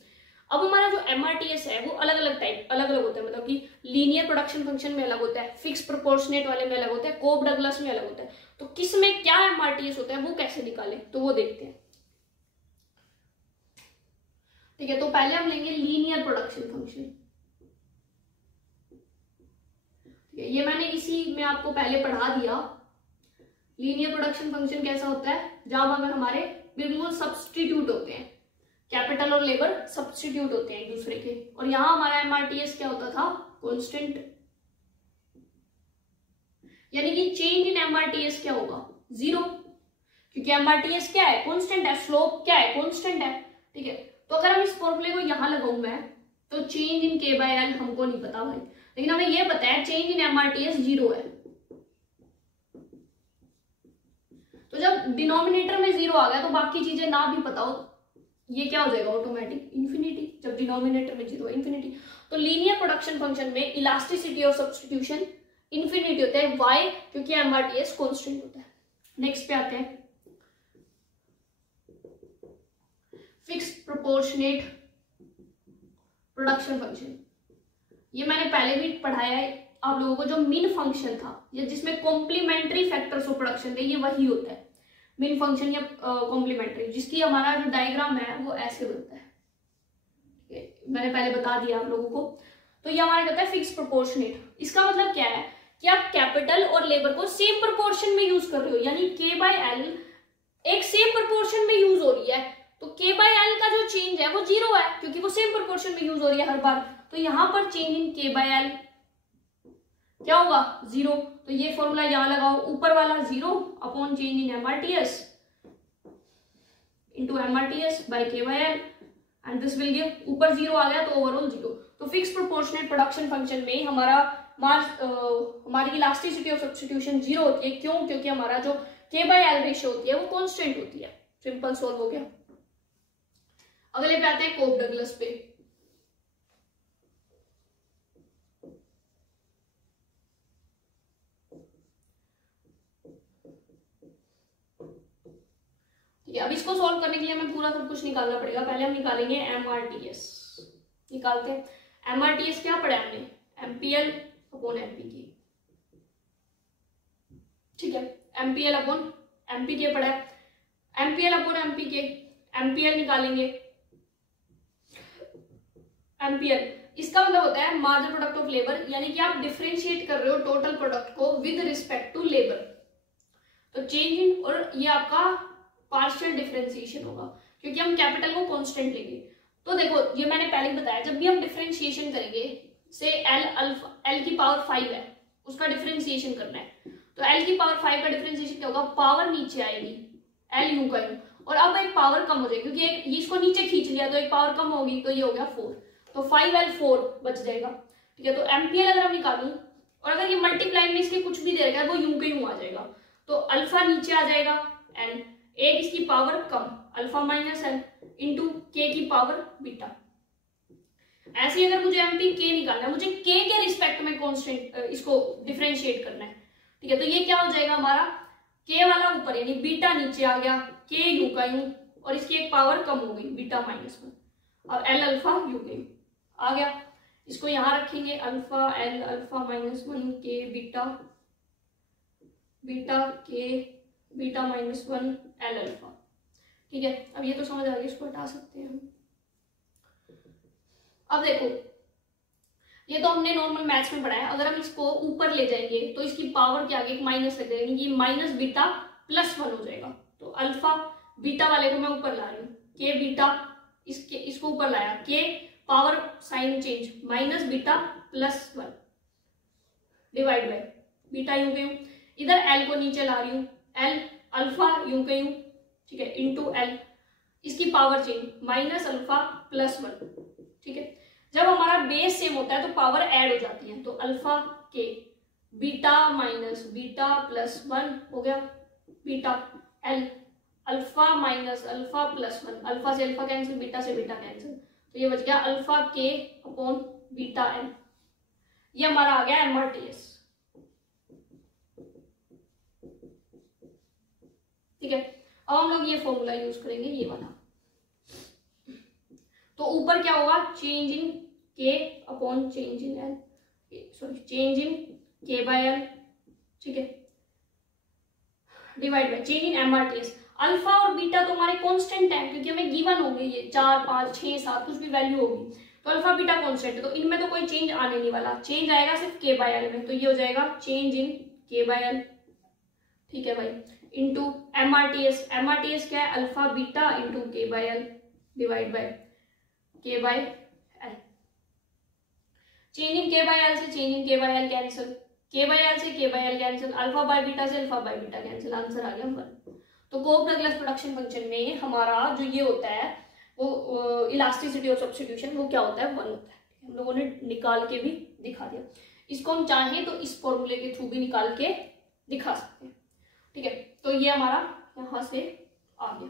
अब हमारा जो एमआरटीएस है वो अलग अलग टाइप अलग अलग होता है, मतलब कि लीनियर प्रोडक्शन फंक्शन में अलग होता है, फिक्स प्रोपोर्शनेट वाले में अलग होता है, कोब डगलस में अलग होता है। तो किस में क्या एमआरटीएस होता है वो कैसे निकाले, तो वो देखते हैं। ठीक है, तो पहले हम लेंगे लीनियर प्रोडक्शन फंक्शन। ये मैंने इसी में आपको पहले पढ़ा दिया। लीनियर प्रोडक्शन फंक्शन कैसा होता है, जहां अगर हमारे बिल्कुल सब्स्टिट्यूट होते हैं, कैपिटल और लेबर सब्स्टिट्यूट होते हैं एक दूसरे के, और यहां हमारा एमआरटीएस क्या होता था, कांस्टेंट। यानी कि चेंज इन एमआरटीएस क्या होगा, 0, क्योंकि एमआरटीएस क्या है, कांस्टेंट है, स्लोप क्या है, कांस्टेंट है। ठीक है, तो अगर हम इस फॉर्मूले को यहां लगाऊं मैं, तो change in K by L हमको नहीं पता भाई, लेकिन हमें यह पता है चेंज इन एमआरटीएस 0 है। तो जब डिनोमिनेटर में 0 आ गया तो बाकी चीजें ना भी पता हो, ये क्या हो जाएगा, ऑटोमेटिक इन्फिनिटी। जब डिनोमिनेटर में 0 है, इन्फिनिटी। तो लीनियर प्रोडक्शन फंक्शन में इलास्टिसिटी और सब्स्टिट्यूशन इन्फिनिटी होता है, वाई, क्योंकि एमआरटीएस कांस्टेंट होता है। नेक्स्ट पे आते हैं, फिक्स्ड प्रोपोर्शनेट प्रोडक्शन फंक्शन। ये मैंने पहले भी पढ़ाया है आप लोगों को, जो मिन फंक्शन था या जिसमें कॉम्प्लीमेंट्री फैक्टर्स ऑफ प्रोडक्शन थे, ये वही होता है मिन फंक्शन या कॉम्प्लीमेंट्री, जिसकी हमारा जो डायग्राम है वो ऐसे बनता है। मैंने पहले बता दिया आप लोगों को। तो ये हमारा कहता है फिक्स प्रोपोर्शनेट। इसका मतलब क्या है कि आप कैपिटल और लेबर को सेम प्रोपोर्शन में यूज कर रहे हो, यानी के बाय एल एक सेम प्रोपोर्शन में यूज हो रही है, तो के बाय एल का जो चेंज है वो 0 है, क्योंकि वो सेम प्रोपोर्शन में यूज हो रही है हर बार। तो यहां पर change in K by L क्या होगा, 0। तो ये फॉर्मूला यहां लगाओ, ऊपर वाला 0 upon change in MRTS into MRTS by K by L, and this will give, ऊपर 0 आ गया तो ओवरऑल 0। तो फिक्स प्रोपोर्शनेट प्रोडक्शन फंक्शन में हमारी इलास्टिसिटी ऑफ सब्स्टिट्यूशन 0 होती है। क्यों, क्योंकि हमारा जो के बाय एल रेशियो होती है वो कांस्टेंट होती है। सिंपल सॉल्व हो गया। अगले पे आते हैं कोब डगलस पे। अब इसको सॉल्व करने के लिए हमें पूरा सब कुछ निकालना पड़ेगा। पहले हम निकालेंगे एमआरटीएस। निकालते हैं एमआरटीएस, क्या पढ़ा हमने, एमपीएल अपॉन एमपीके। ठीक है, एमपीएल अपॉन एमपीके पढ़ा है, एमपीएल अपॉन एमपीके। एमपीएल निकालेंगे, एमपीएल इसका मतलब होता है मार्जिनल प्रोडक्ट ऑफ लेबर, यानी कि आप डिफरेंशिएट कर रहे हो टोटल प्रोडक्ट को विद रिस्पेक्ट टू लेबर। तो चेंज इन, और ये आपका पार्शियल डिफरेंशिएशन होगा, क्योंकि हम कैपिटल को कांस्टेंट लेंगे। तो देखो, ये मैंने पहले ही बताया, जब भी हम डिफरेंशिएशन करेंगे, से एल की पावर 5 है, उसका डिफरेंशिएशन करना है, तो एल की पावर 5 का डिफरेंशिएशन क्या होगा, पावर नीचे आएगी, एल यू का यू, और अब एक पावर कम हो जाएगी, क्योंकि एक इसको नीचे खींच लिया तो एक पावर कम होगी, तो ये हो गया 4, तो 5L4 बच जाएगा। ठीक है, तो एमपीएल अगर हम निकालूं, और अगर ये मल्टीप्लाई में इसके कुछ भी दे रखा है वो यूं के यूं आ जाएगा, तो अल्फा नीचे आ जाएगा, एन एक इसकी पावर कम, अल्फा माइनस एल इंटू के की पावर बीटा। ऐसे ही अगर मुझे एमपी के निकालना है, मुझे के रिस्पेक्ट में कांस्टेंट इसको डिफरेंशिएट करना है। ठीक है, तो ये क्या हो जाएगा हमारा, के वाला ऊपर यानी बीटा नीचे आ गया, के यू का यू, और इसकी एक पावर कम हो गई बीटा -1, और एल अल्फा यू के यू आ गया। इसको यहां रखेंगे, अल्फा एल अल्फा -1 के beta, beta K beta -1 L alpha. ठीक है, अब ये तो समझ आ गया, इसको हटा सकते हैं हम। अब देखो, ये तो हमने नॉर्मल मैथ्स में पढ़ा है, अगर हम इसको ऊपर ले जाएंगे तो इसकी पावर के आगे एक माइनस लग जाएगा, ये माइनस बीटा +1 हो जाएगा। तो अल्फा बीटा वाले को मैं ऊपर ला रही हूँ, के बीटा इसको ऊपर लाया, के power sine change minus beta +1 divide by beta you के यू, इधर एल को नीचे ला रही हूँ, एल अल्फा यू के यू, ठीक है, इंटू एल, इसकी पावर चेंज माइनस अल्फा +1। ठीक है, जब हमारा बेस सेम होता है तो पावर ऐड हो जाती है, तो alpha K beta minus beta +1 हो गया, beta L alpha minus alpha +1, alpha से अल्फा कैंसिल, बीटा से बीटा कैंसिल, तो ये बच गया अल्फा के अपॉन बीटा एल। ये हमारा आ गया एमआरटीएस। ठीक है, अब हम लोग ये फॉर्मूला यूज करेंगे, ये वाला। तो ऊपर क्या होगा, चेंज इन के upon change in L, sorry change in K by L, ठीक है, divide by change in MRTS. Alpha और बीटा तो हमारे कांस्टेंट है क्योंकि हमें गिवन होंगे ये 4 5 6 7 कुछ भी वैल्यू होगी, तो अल्फा बीटा कांस्टेंट है, तो इनमें तो कोई चेंज आने नहीं वाला, चेंज आएगा सिर्फ के बाय एल में, तो ये हो जाएगा change in K by L, ठीक है भाई, इंटू एमआरटीएस, एमआरटीएस क्या है, alpha beta into K by L divide by K by L. Change in K by L से change in K by L cancel, K by L से K by L cancel, alpha by beta से alpha by beta cancel, answer आ गया 1। तो कोप डगलस प्रोडक्शन फंक्शन में हमारा जो ये होता है वो इलास्टिसिटी ऑफ सब्स्टिट्यूशन वो क्या होता है, 1 होता है। हम लोगों ने निकाल के भी दिखा दिया, इसको हम चाहें तो इस फॉर्मूले के थ्रू भी निकाल के दिखा सकते हैं, ठीक है। तो ये हमारा यहां से आ गया।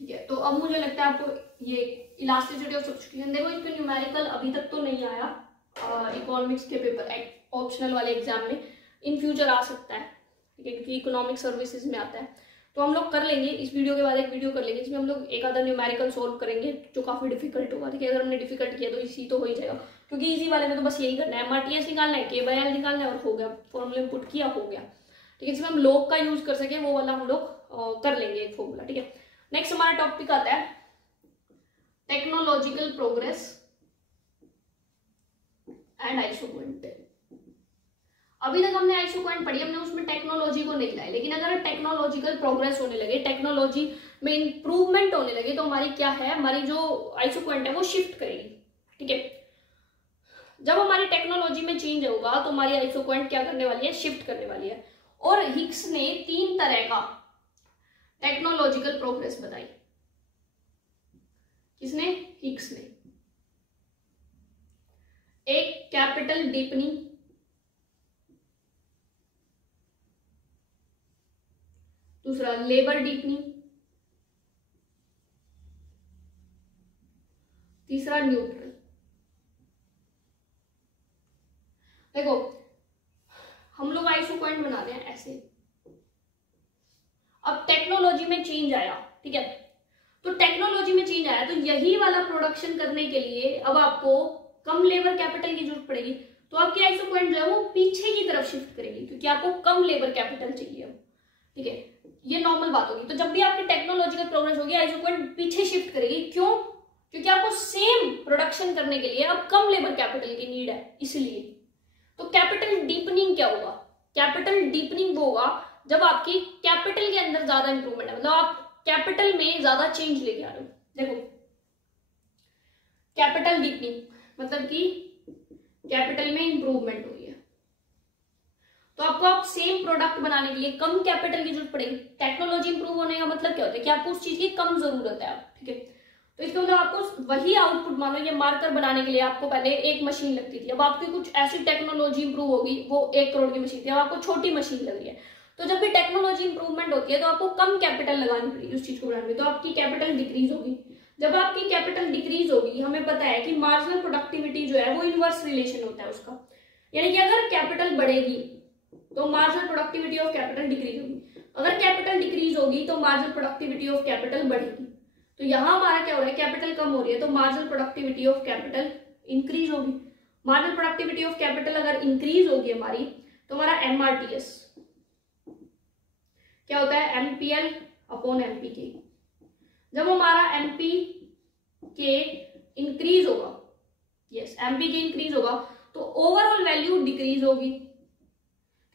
ठीक है, तो अब मुझे लगता है आपको ये इलास्टिसिटी ऑफ सब्स्टिट्यूशन, देखो इस पे न्यूमेरिकल अभी तक तो नहीं आया इकोनॉमिक्स के पेपर ऑप्शनल वाले एग्जाम में, इन फ्यूचर आ सकता है, ठीक है, क्योंकि इकोनॉमिक सर्विसेज में आता है। तो हम लोग कर लेंगे, इस वीडियो के बाद एक वीडियो कर लेंगे जिसमें हम लोग एक आधा न्यूमेरिकल सोल्व करेंगे जो काफी डिफिकल्ट होगा, ठीक है। अगर हमने डिफिकल्ट किया तो इसी तो हो ही जाएगा, क्योंकि इसी वाले में तो बस यही करना है, एमआरटीएस निकालना है, के बाय एल निकालना है और हो गया, फॉर्मूले पुट किया हो गया, ठीक है। जिसमें हम लॉग का यूज कर सके वो वाला हम लोग कर लेंगे एक फॉर्मूला, ठीक है। नेक्स्ट हमारा टॉपिक आता है टेक्नोलॉजिकल प्रोग्रेस एंड आइसोक्वेंट। अभी तक हमने आइसोक्वेंट पढ़ी, हमने उसमें टेक्नोलॉजी को नहीं लाया, लेकिन अगर टेक्नोलॉजिकल प्रोग्रेस होने लगे, टेक्नोलॉजी में इंप्रूवमेंट होने लगे, तो हमारी क्या है, हमारी जो आइसोक्वेंट है वो शिफ्ट करेगी, ठीक है। जब हमारी टेक्नोलॉजी में चेंज होगा तो हमारी आइसोक्वेंट क्या करने वाली है, शिफ्ट करने वाली है। और हिग्स ने 3 तरह का टेक्नोलॉजिकल प्रोग्रेस बताई, किसने, हिग्स ने। एक कैपिटल डीपनिंग, दूसरा लेबर डीपनिंग, तीसरा न्यूट्रल। देखो हम लोग आइसोक्वेंट बनाते हैं ऐसे, अब टेक्नोलॉजी में चेंज आया, ठीक है, तो टेक्नोलॉजी में चेंज आया तो यही वाला प्रोडक्शन करने के लिए अब आपको कम लेबर कैपिटल की जरूरत पड़ेगी, तो आपकी आइसोक्वेंट जो है वो पीछे की तरफ शिफ्ट करेगी क्योंकि आपको कम लेबर कैपिटल चाहिए अब, ठीक है। ये नॉर्मल बात होगी। तो जब भी आपकी टेक्नोलॉजिकल प्रोग्रेस होगी आइसोक्वेंट पीछे शिफ्ट करेगी, क्यों, क्योंकि आपको सेम प्रोडक्शन करने के लिए अब कम लेबर कैपिटल की नीड है, इसलिए। तो कैपिटल डीपनिंग क्या होगा, कैपिटल डीपनिंग वो होगा जब आपकी कैपिटल के अंदर ज्यादा इंप्रूवमेंट है, मतलब आप कैपिटल में ज्यादा चेंज लेके आ रहे हो। देखो कैपिटल डीपनिंग मतलब कि कैपिटल में इंप्रूवमेंट हुई है, तो आपको आप सेम प्रोडक्ट बनाने के लिए कम कैपिटल की जरूरत पड़ेगी। टेक्नोलॉजी इंप्रूव होने का मतलब क्या होता है कि आपको उस चीज की कम जरूरत है, ठीक है। तो इसका मतलब आपको वही आउटपुट, मान लो ये मार्कर बनाने के लिए आपको पहले एक मशीन लगती थी, अब आपकी कुछ ऐसी टेक्नोलॉजी इंप्रूव होगी, वो 1 करोड़ की मशीन थी, अब आपको छोटी मशीन लग रही है। तो जब भी टेक्नोलॉजी इंप्रूवमेंट होती है तो आपको कम कैपिटल लगानी पड़ेगी उस चीज को बनाने में, तो आपकी कैपिटल डिक्रीज होगी। जब आपकी कैपिटल डिक्रीज होगी, हमें पता है कि मार्जिनल प्रोडक्टिविटी जो है वो इनवर्स रिलेशन होता है उसका, यानी कि अगर कैपिटल बढ़ेगी तो marginal productivity of capital decrease होगी, अगर कैपिटल डिक्रीज होगी तो मार्जिनल प्रोडक्टिविटी ऑफ कैपिटल बढ़ेगी। तो यहां हमारा क्या हो रहा है, कैपिटल कम हो रही है तो marginal productivity of capital increase होगी। मार्जिनल प्रोडक्टिविटी ऑफ कैपिटल अगर इंक्रीज होगी हमारी, तो हमारा एमआरटीएस क्या होता है, एमपीएल अपॉन एमपीके। जब हमारा एमपीके इंक्रीज होगा, यस एमपीके इंक्रीज होगा, तो ओवरऑल वैल्यू डिक्रीज होगी,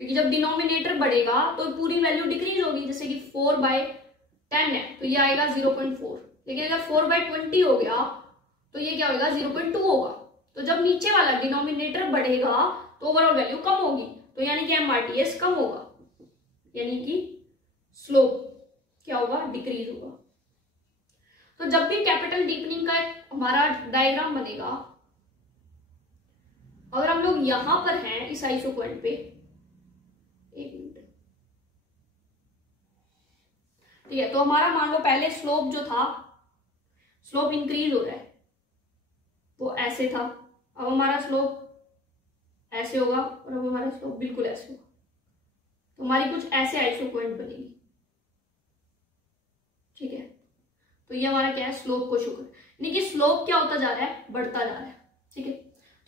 क्योंकि जब डिनोमिनेटर बढ़ेगा तो पूरी वैल्यू डिक्रीज होगी। जैसे कि 4/10 है तो ये आएगा 0.4, लेकिन अगर 4/20 हो गया तो ये क्या होगा, 0.2 होगा। तो जब नीचे वाला डिनोमिनेटर बढ़ेगा तो ओवरऑल वैल्यू कम होगी, तो यानी कि एमआरटीएस कम होगा, यानी कि स्लोप क्या होगा, डिक्रीज होगा। तो जब भी कैपिटल डीपनिंग का हमारा डायग्राम बनेगा, अगर हम लोग यहां पर हैं इस आइसोक्वेंट पे, एक मिनट, ठीक है, तो हमारा मान लो पहले स्लोप जो था, स्लोप इंक्रीज हो रहा है, वो ऐसे था, अब हमारा स्लोप ऐसे होगा और अब हमारा स्लोप बिल्कुल ऐसे होगा, तो हमारी कुछ ऐसे आइसो पॉइंट बनेगी। ठीक है, तो ये हमारा क्या है, स्लोप को शो कर, यानी कि स्लोप क्या होता जा रहा है, बढ़ता जा रहा है। ठीक है,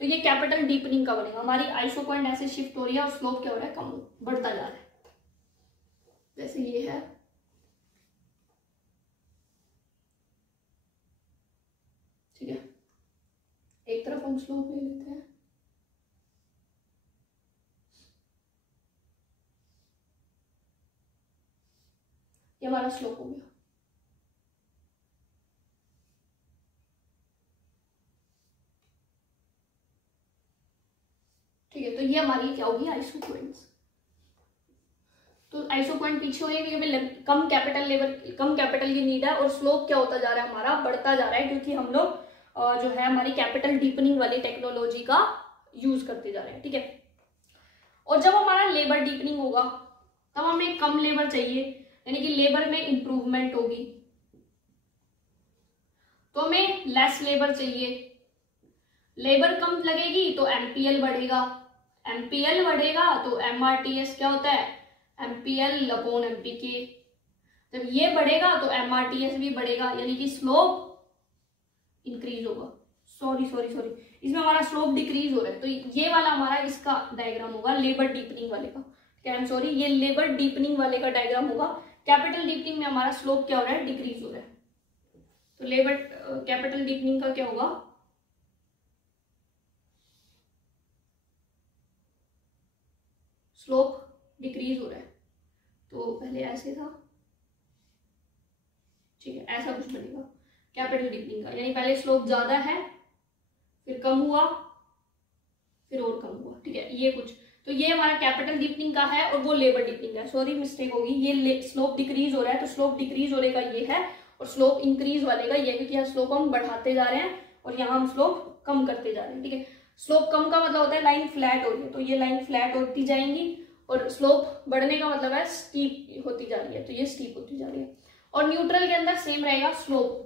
तो ये कैपिटल डीपनिंग का बनेगा, हमारी आइसो पॉइंट ऐसे शिफ्ट हो रही है और स्लोप क्या हो रहा है, कम बढ़ता जा रहा है। जैसे ये है, ठीक है, एक तरफ हम स्लोप ले लेते हैं, ये हमारा स्लोप हो गया। ठीक है, तो ये हमारी क्या होगी, आइसो पॉइंट्स। तो आइसो पॉइंट पीछे हो गए क्योंकि कम कैपिटल की नीड है, और स्लोप क्या होता जा रहा है, हमारा बढ़ता जा रहा है, क्योंकि हम लोग जो है हमारी कैपिटल डीपनिंग वाली टेक्नोलॉजी का यूज करते जा रहे हैं। ठीक है, और जब हमारा लेबर डीपनिंग होगा तब हमें कम लेबर चाहिए, यानी कि लेबर में इंप्रूवमेंट होगी, तो हमें लेस लेबर चाहिए, लेबर कम लगेगी तो एमपीएल बढ़ेगा, एमपीएल बढ़ेगा तो एमआरटीएस क्या होता है, एमपीएल अपॉन एमपीके, जब ये बढ़ेगा तो एमआरटीएस भी बढ़ेगा, यानी कि स्लोप इंक्रीज होगा। सॉरी, इसमें हमारा स्लोप डिक्रीज हो रहा है, तो ये वाला हमारा इसका डायग्राम होगा लेबर डीपनिंग वाले का। आई एम सॉरी, ये लेबर डीपनिंग वाले का डायग्राम होगा। कैपिटल डीपनिंग में हमारा स्लोप क्या हो रहा है, डिक्रीज हो रहा है, तो लेबर कैपिटल डीपनिंग का क्या होगा, स्लोप डिक्रीज हो रहा है, तो पहले ऐसे था, ठीक है, ऐसा कुछ बनेगा कैपिटल डीपनिंग का, यानी पहले स्लोप ज्यादा है, फिर कम हुआ, फिर और कम हुआ। ठीक है, ये कुछ, तो ये हमारा कैपिटल डीपनिंग का है और वो लेबर डीपनिंग का है। सॉरी, मिस्टेक होगी, ये स्लोप डिक्रीज हो रहा है, तो स्लोप डिक्रीज होने का ये है, और स्लोप इंक्रीज वाले का ये, क्योंकि यहाँ स्लोप हम बढ़ाते जा रहे हैं और यहाँ हम स्लोप कम करते जा रहे हैं। ठीक है, स्लोप कम का मतलब होता है लाइन फ्लैट हो रही है, तो ये लाइन फ्लैट होती जाएंगी, और स्लोप बढ़ने का मतलब है स्टीप होती जा रही है, तो ये स्टीप होती जा रही है। और न्यूट्रल के अंदर सेम रहेगा स्लोप,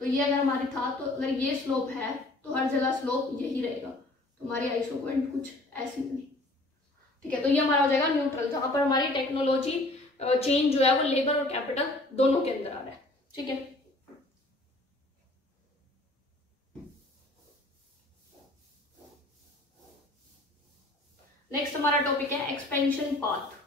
तो ये अगर हमारी था, तो अगर ये स्लोप है तो हर जगह स्लोप यही रहेगा, तो हमारी आइसो पॉइंट कुछ ऐसी बनी। ठीक है, तो ये हमारा हो जाएगा न्यूट्रल, जहां पर हमारी टेक्नोलॉजी चेंज जो है वो लेबर और कैपिटल दोनों के अंदर आ रहा है। ठीक है, नेक्स्ट हमारा टॉपिक है एक्सपेंशन पाथ।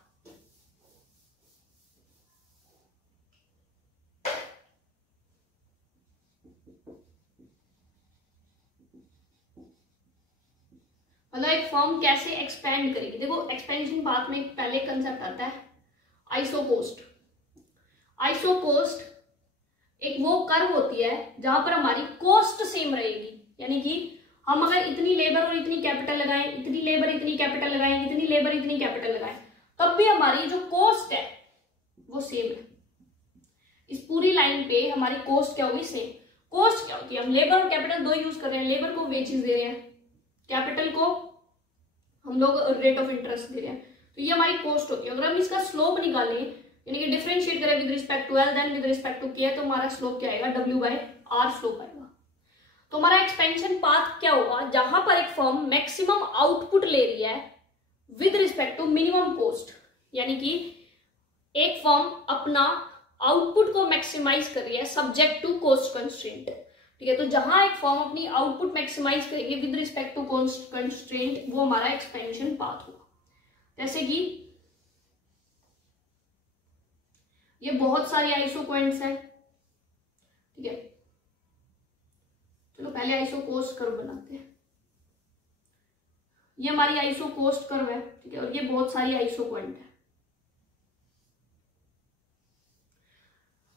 मतलब एक फर्म कैसे एक्सपेंड करेगी। देखो, एक्सपेंशन पाथ में पहले कंसेप्ट आता है आइसोकोस्ट। आइसोकोस्ट एक वो कर्व होती है जहां पर हमारी कॉस्ट सेम रहेगी, यानी कि हम अगर इतनी लेबर और इतनी कैपिटल लगाएं, इतनी लेबर इतनी कैपिटल लगाएं, इतनी लेबर इतनी कैपिटल लगाएं, तब भी हमारी जो कॉस्ट है वो सेम है। इस पूरी लाइन पे हमारी कॉस्ट क्या होगी, सेम। कॉस्ट क्या होती है, हम लेबर और कैपिटल दो यूज कर रहे हैं, लेबर को वेजेस दे रहे हैं, कैपिटल को हम लोग रेट ऑफ इंटरेस्ट दे रहे हैं, तो ये हमारी कॉस्ट होती है। अगर हम इसका स्लोप निकालें, यानी कि डिफरेंशिएट करें with respect to L then with respect to K, तो हमारा स्लोप क्या आएगा, W/R स्लोप आएगा। तो हमारा एक्सपेंशन पाथ क्या होगा, जहां पर एक फर्म मैक्सिमम आउटपुट ले रही है with respect to minimum cost, यानी कि एक फर्म अपना आउटपुट को मैक्सिमाइज कर रही है सब्जेक्ट टू कॉस्ट कंस्ट्रेंट। ठीक है, तो जहां एक फर्म अपनी आउटपुट मैक्सिमाइज करेगी with respect to cost constraint, वो हमारा एक्सपेंशन पाथ होगा। जैसे कि ये बहुत सारी आइसो पॉइंट्स हैं। ठीक है, चलो पहले आइसो कोस्ट कर्व बनाते हैं। ये हमारी आइसो कोस्ट कर्व है। ठीक है, और ये बहुत सारी आइसो पॉइंट है।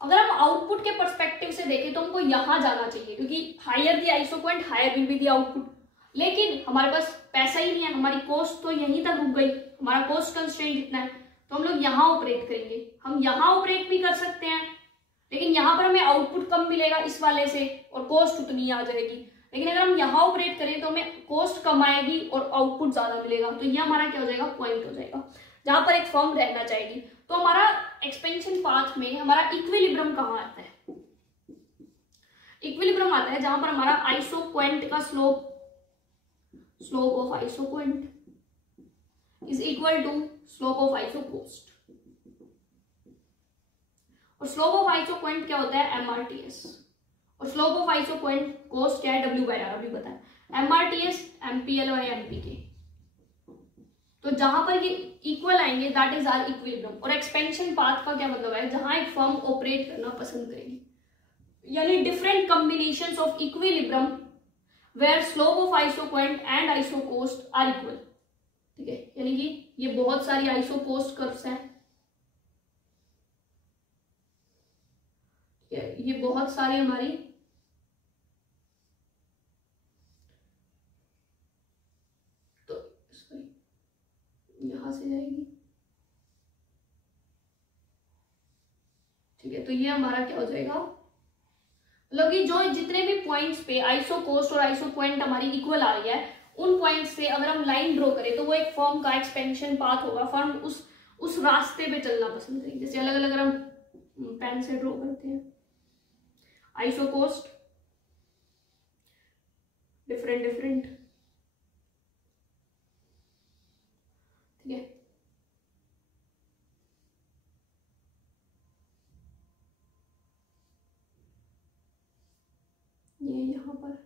अगर हम आउटपुट के पर्सपेक्टिव से देखें तो हमको यहां जाना चाहिए, क्योंकि higher the iso point higher will be the output. लेकिन हमारे पास पैसा ही नहीं है, हमारी कॉस्ट तो यहीं तक रुक गई, हमारा कॉस्ट कंस्ट्रेंट इतना है, तो हम लोग यहां ऑपरेट करेंगे। हम यहां ऑपरेट भी कर सकते हैं, लेकिन यहां पर हमें आउटपुट कम मिलेगा इस वाले से और कॉस्ट उतनी आ जाएगी। लेकिन अगर हम यहां ऑपरेट करें तो हमें कॉस्ट कम आएगी और आउटपुट ज्यादा मिलेगा, तो ये हमारा क्या हो जाएगा, पॉइंट हो जाएगा जहां पर एक फर्म रहना चाहेगी। तो हमारा एक्सपेंशन पाथ में हमारा इक्विलिब्रियम कहाँ आता है, इक्विलिब्रियम आता है जहां पर हमारा आइसोक्वेंट का slope of isoquant is equal to slope of isocost. और स्लोप ऑफ आइसोक्वेंट क्या होता है, एमआरटीएस, और स्लोप ऑफ आइसोक्वेंट कोस्ट क्या है, W/R, अभी बताया, एमआरटीएस MPL/MPK। तो जहां पर ये इक्वल आएंगे दैट इज आर इक्विलिब्रियम। और एक्सपेंशन पाथ का क्या मतलब है, जहां एक फर्म ऑपरेट करना पसंद करेगी, यानी different combinations of equilibrium where slope of isoquant and isocost are equal. ठीक है, यानी कि ये बहुत सारी आइसोकोस्ट कर्व्स हैं, ये बहुत सारी हमारी यहां से जाएगी। ठीक है, तो ये हमारा क्या हो जाएगा, मतलब कि जो जितने भी पॉइंट्स पे आइसोकोस्ट और आइसोक्वेंट हमारी इक्वल आ रही है, उन पॉइंट्स से अगर हम लाइन ड्रॉ करें तो वो एक फर्म का एक्सपेंशन पाथ होगा। फर्म उस रास्ते पे चलना पसंद करेगी। जैसे अलग अलग अगर हम पेन से ड्रॉ करते हैं, आइसोकोस्ट डिफरेंट, ठीक है, ये यहां पर,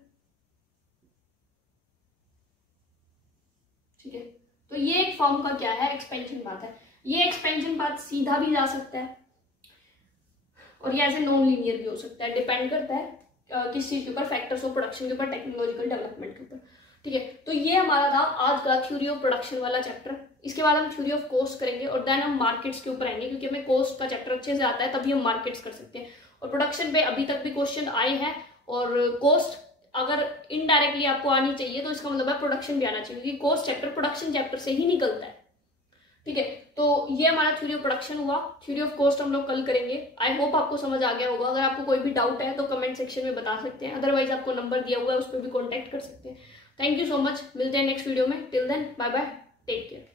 ठीक है। तो ये एक फॉर्म का क्या है, एक्सपेंशन पाथ है। ये एक्सपेंशन पाथ सीधा भी जा सकता है और ये ऐसे नॉन लीनियर भी हो सकता है, डिपेंड करता है किस चीज के ऊपर, फैक्टर्स ऑफ प्रोडक्शन के ऊपर, टेक्नोलॉजिकल डेवलपमेंट के ऊपर। ठीक है, तो ये हमारा था आज का थ्योरी ऑफ प्रोडक्शन वाला चैप्टर। इसके बाद हम थ्योरी ऑफ कॉस्ट करेंगे और देन हम मार्केट्स के ऊपर आएंगे, क्योंकि हमें कॉस्ट का चैप्टर अच्छे से आता है तभी हम मार्केट्स कर सकते हैं। और प्रोडक्शन पे अभी तक भी क्वेश्चन आए हैं, और कॉस्ट अगर इनडायरेक्टली आपको आनी चाहिए तो इसका मतलब है प्रोडक्शन भी आना चाहिए, क्योंकि कॉस्ट चैप्टर प्रोडक्शन चैप्टर से ही निकलता है। ठीक है, तो ये हमारा थ्योरी ऑफ प्रोडक्शन हुआ। थ्योरी ऑफ कॉस्ट हम लोग कल करेंगे। आई होप आपको समझ आ गया होगा। अगर आपको कोई भी डाउट है तो कमेंट सेक्शन में बता सकते हैं, अदरवाइज आपको नंबर दिया हुआ है उस पर भी कॉन्टैक्ट कर सकते हैं। थैंक यू सो मच, मिलते हैं नेक्स्ट वीडियो में। Till then bye bye, take care.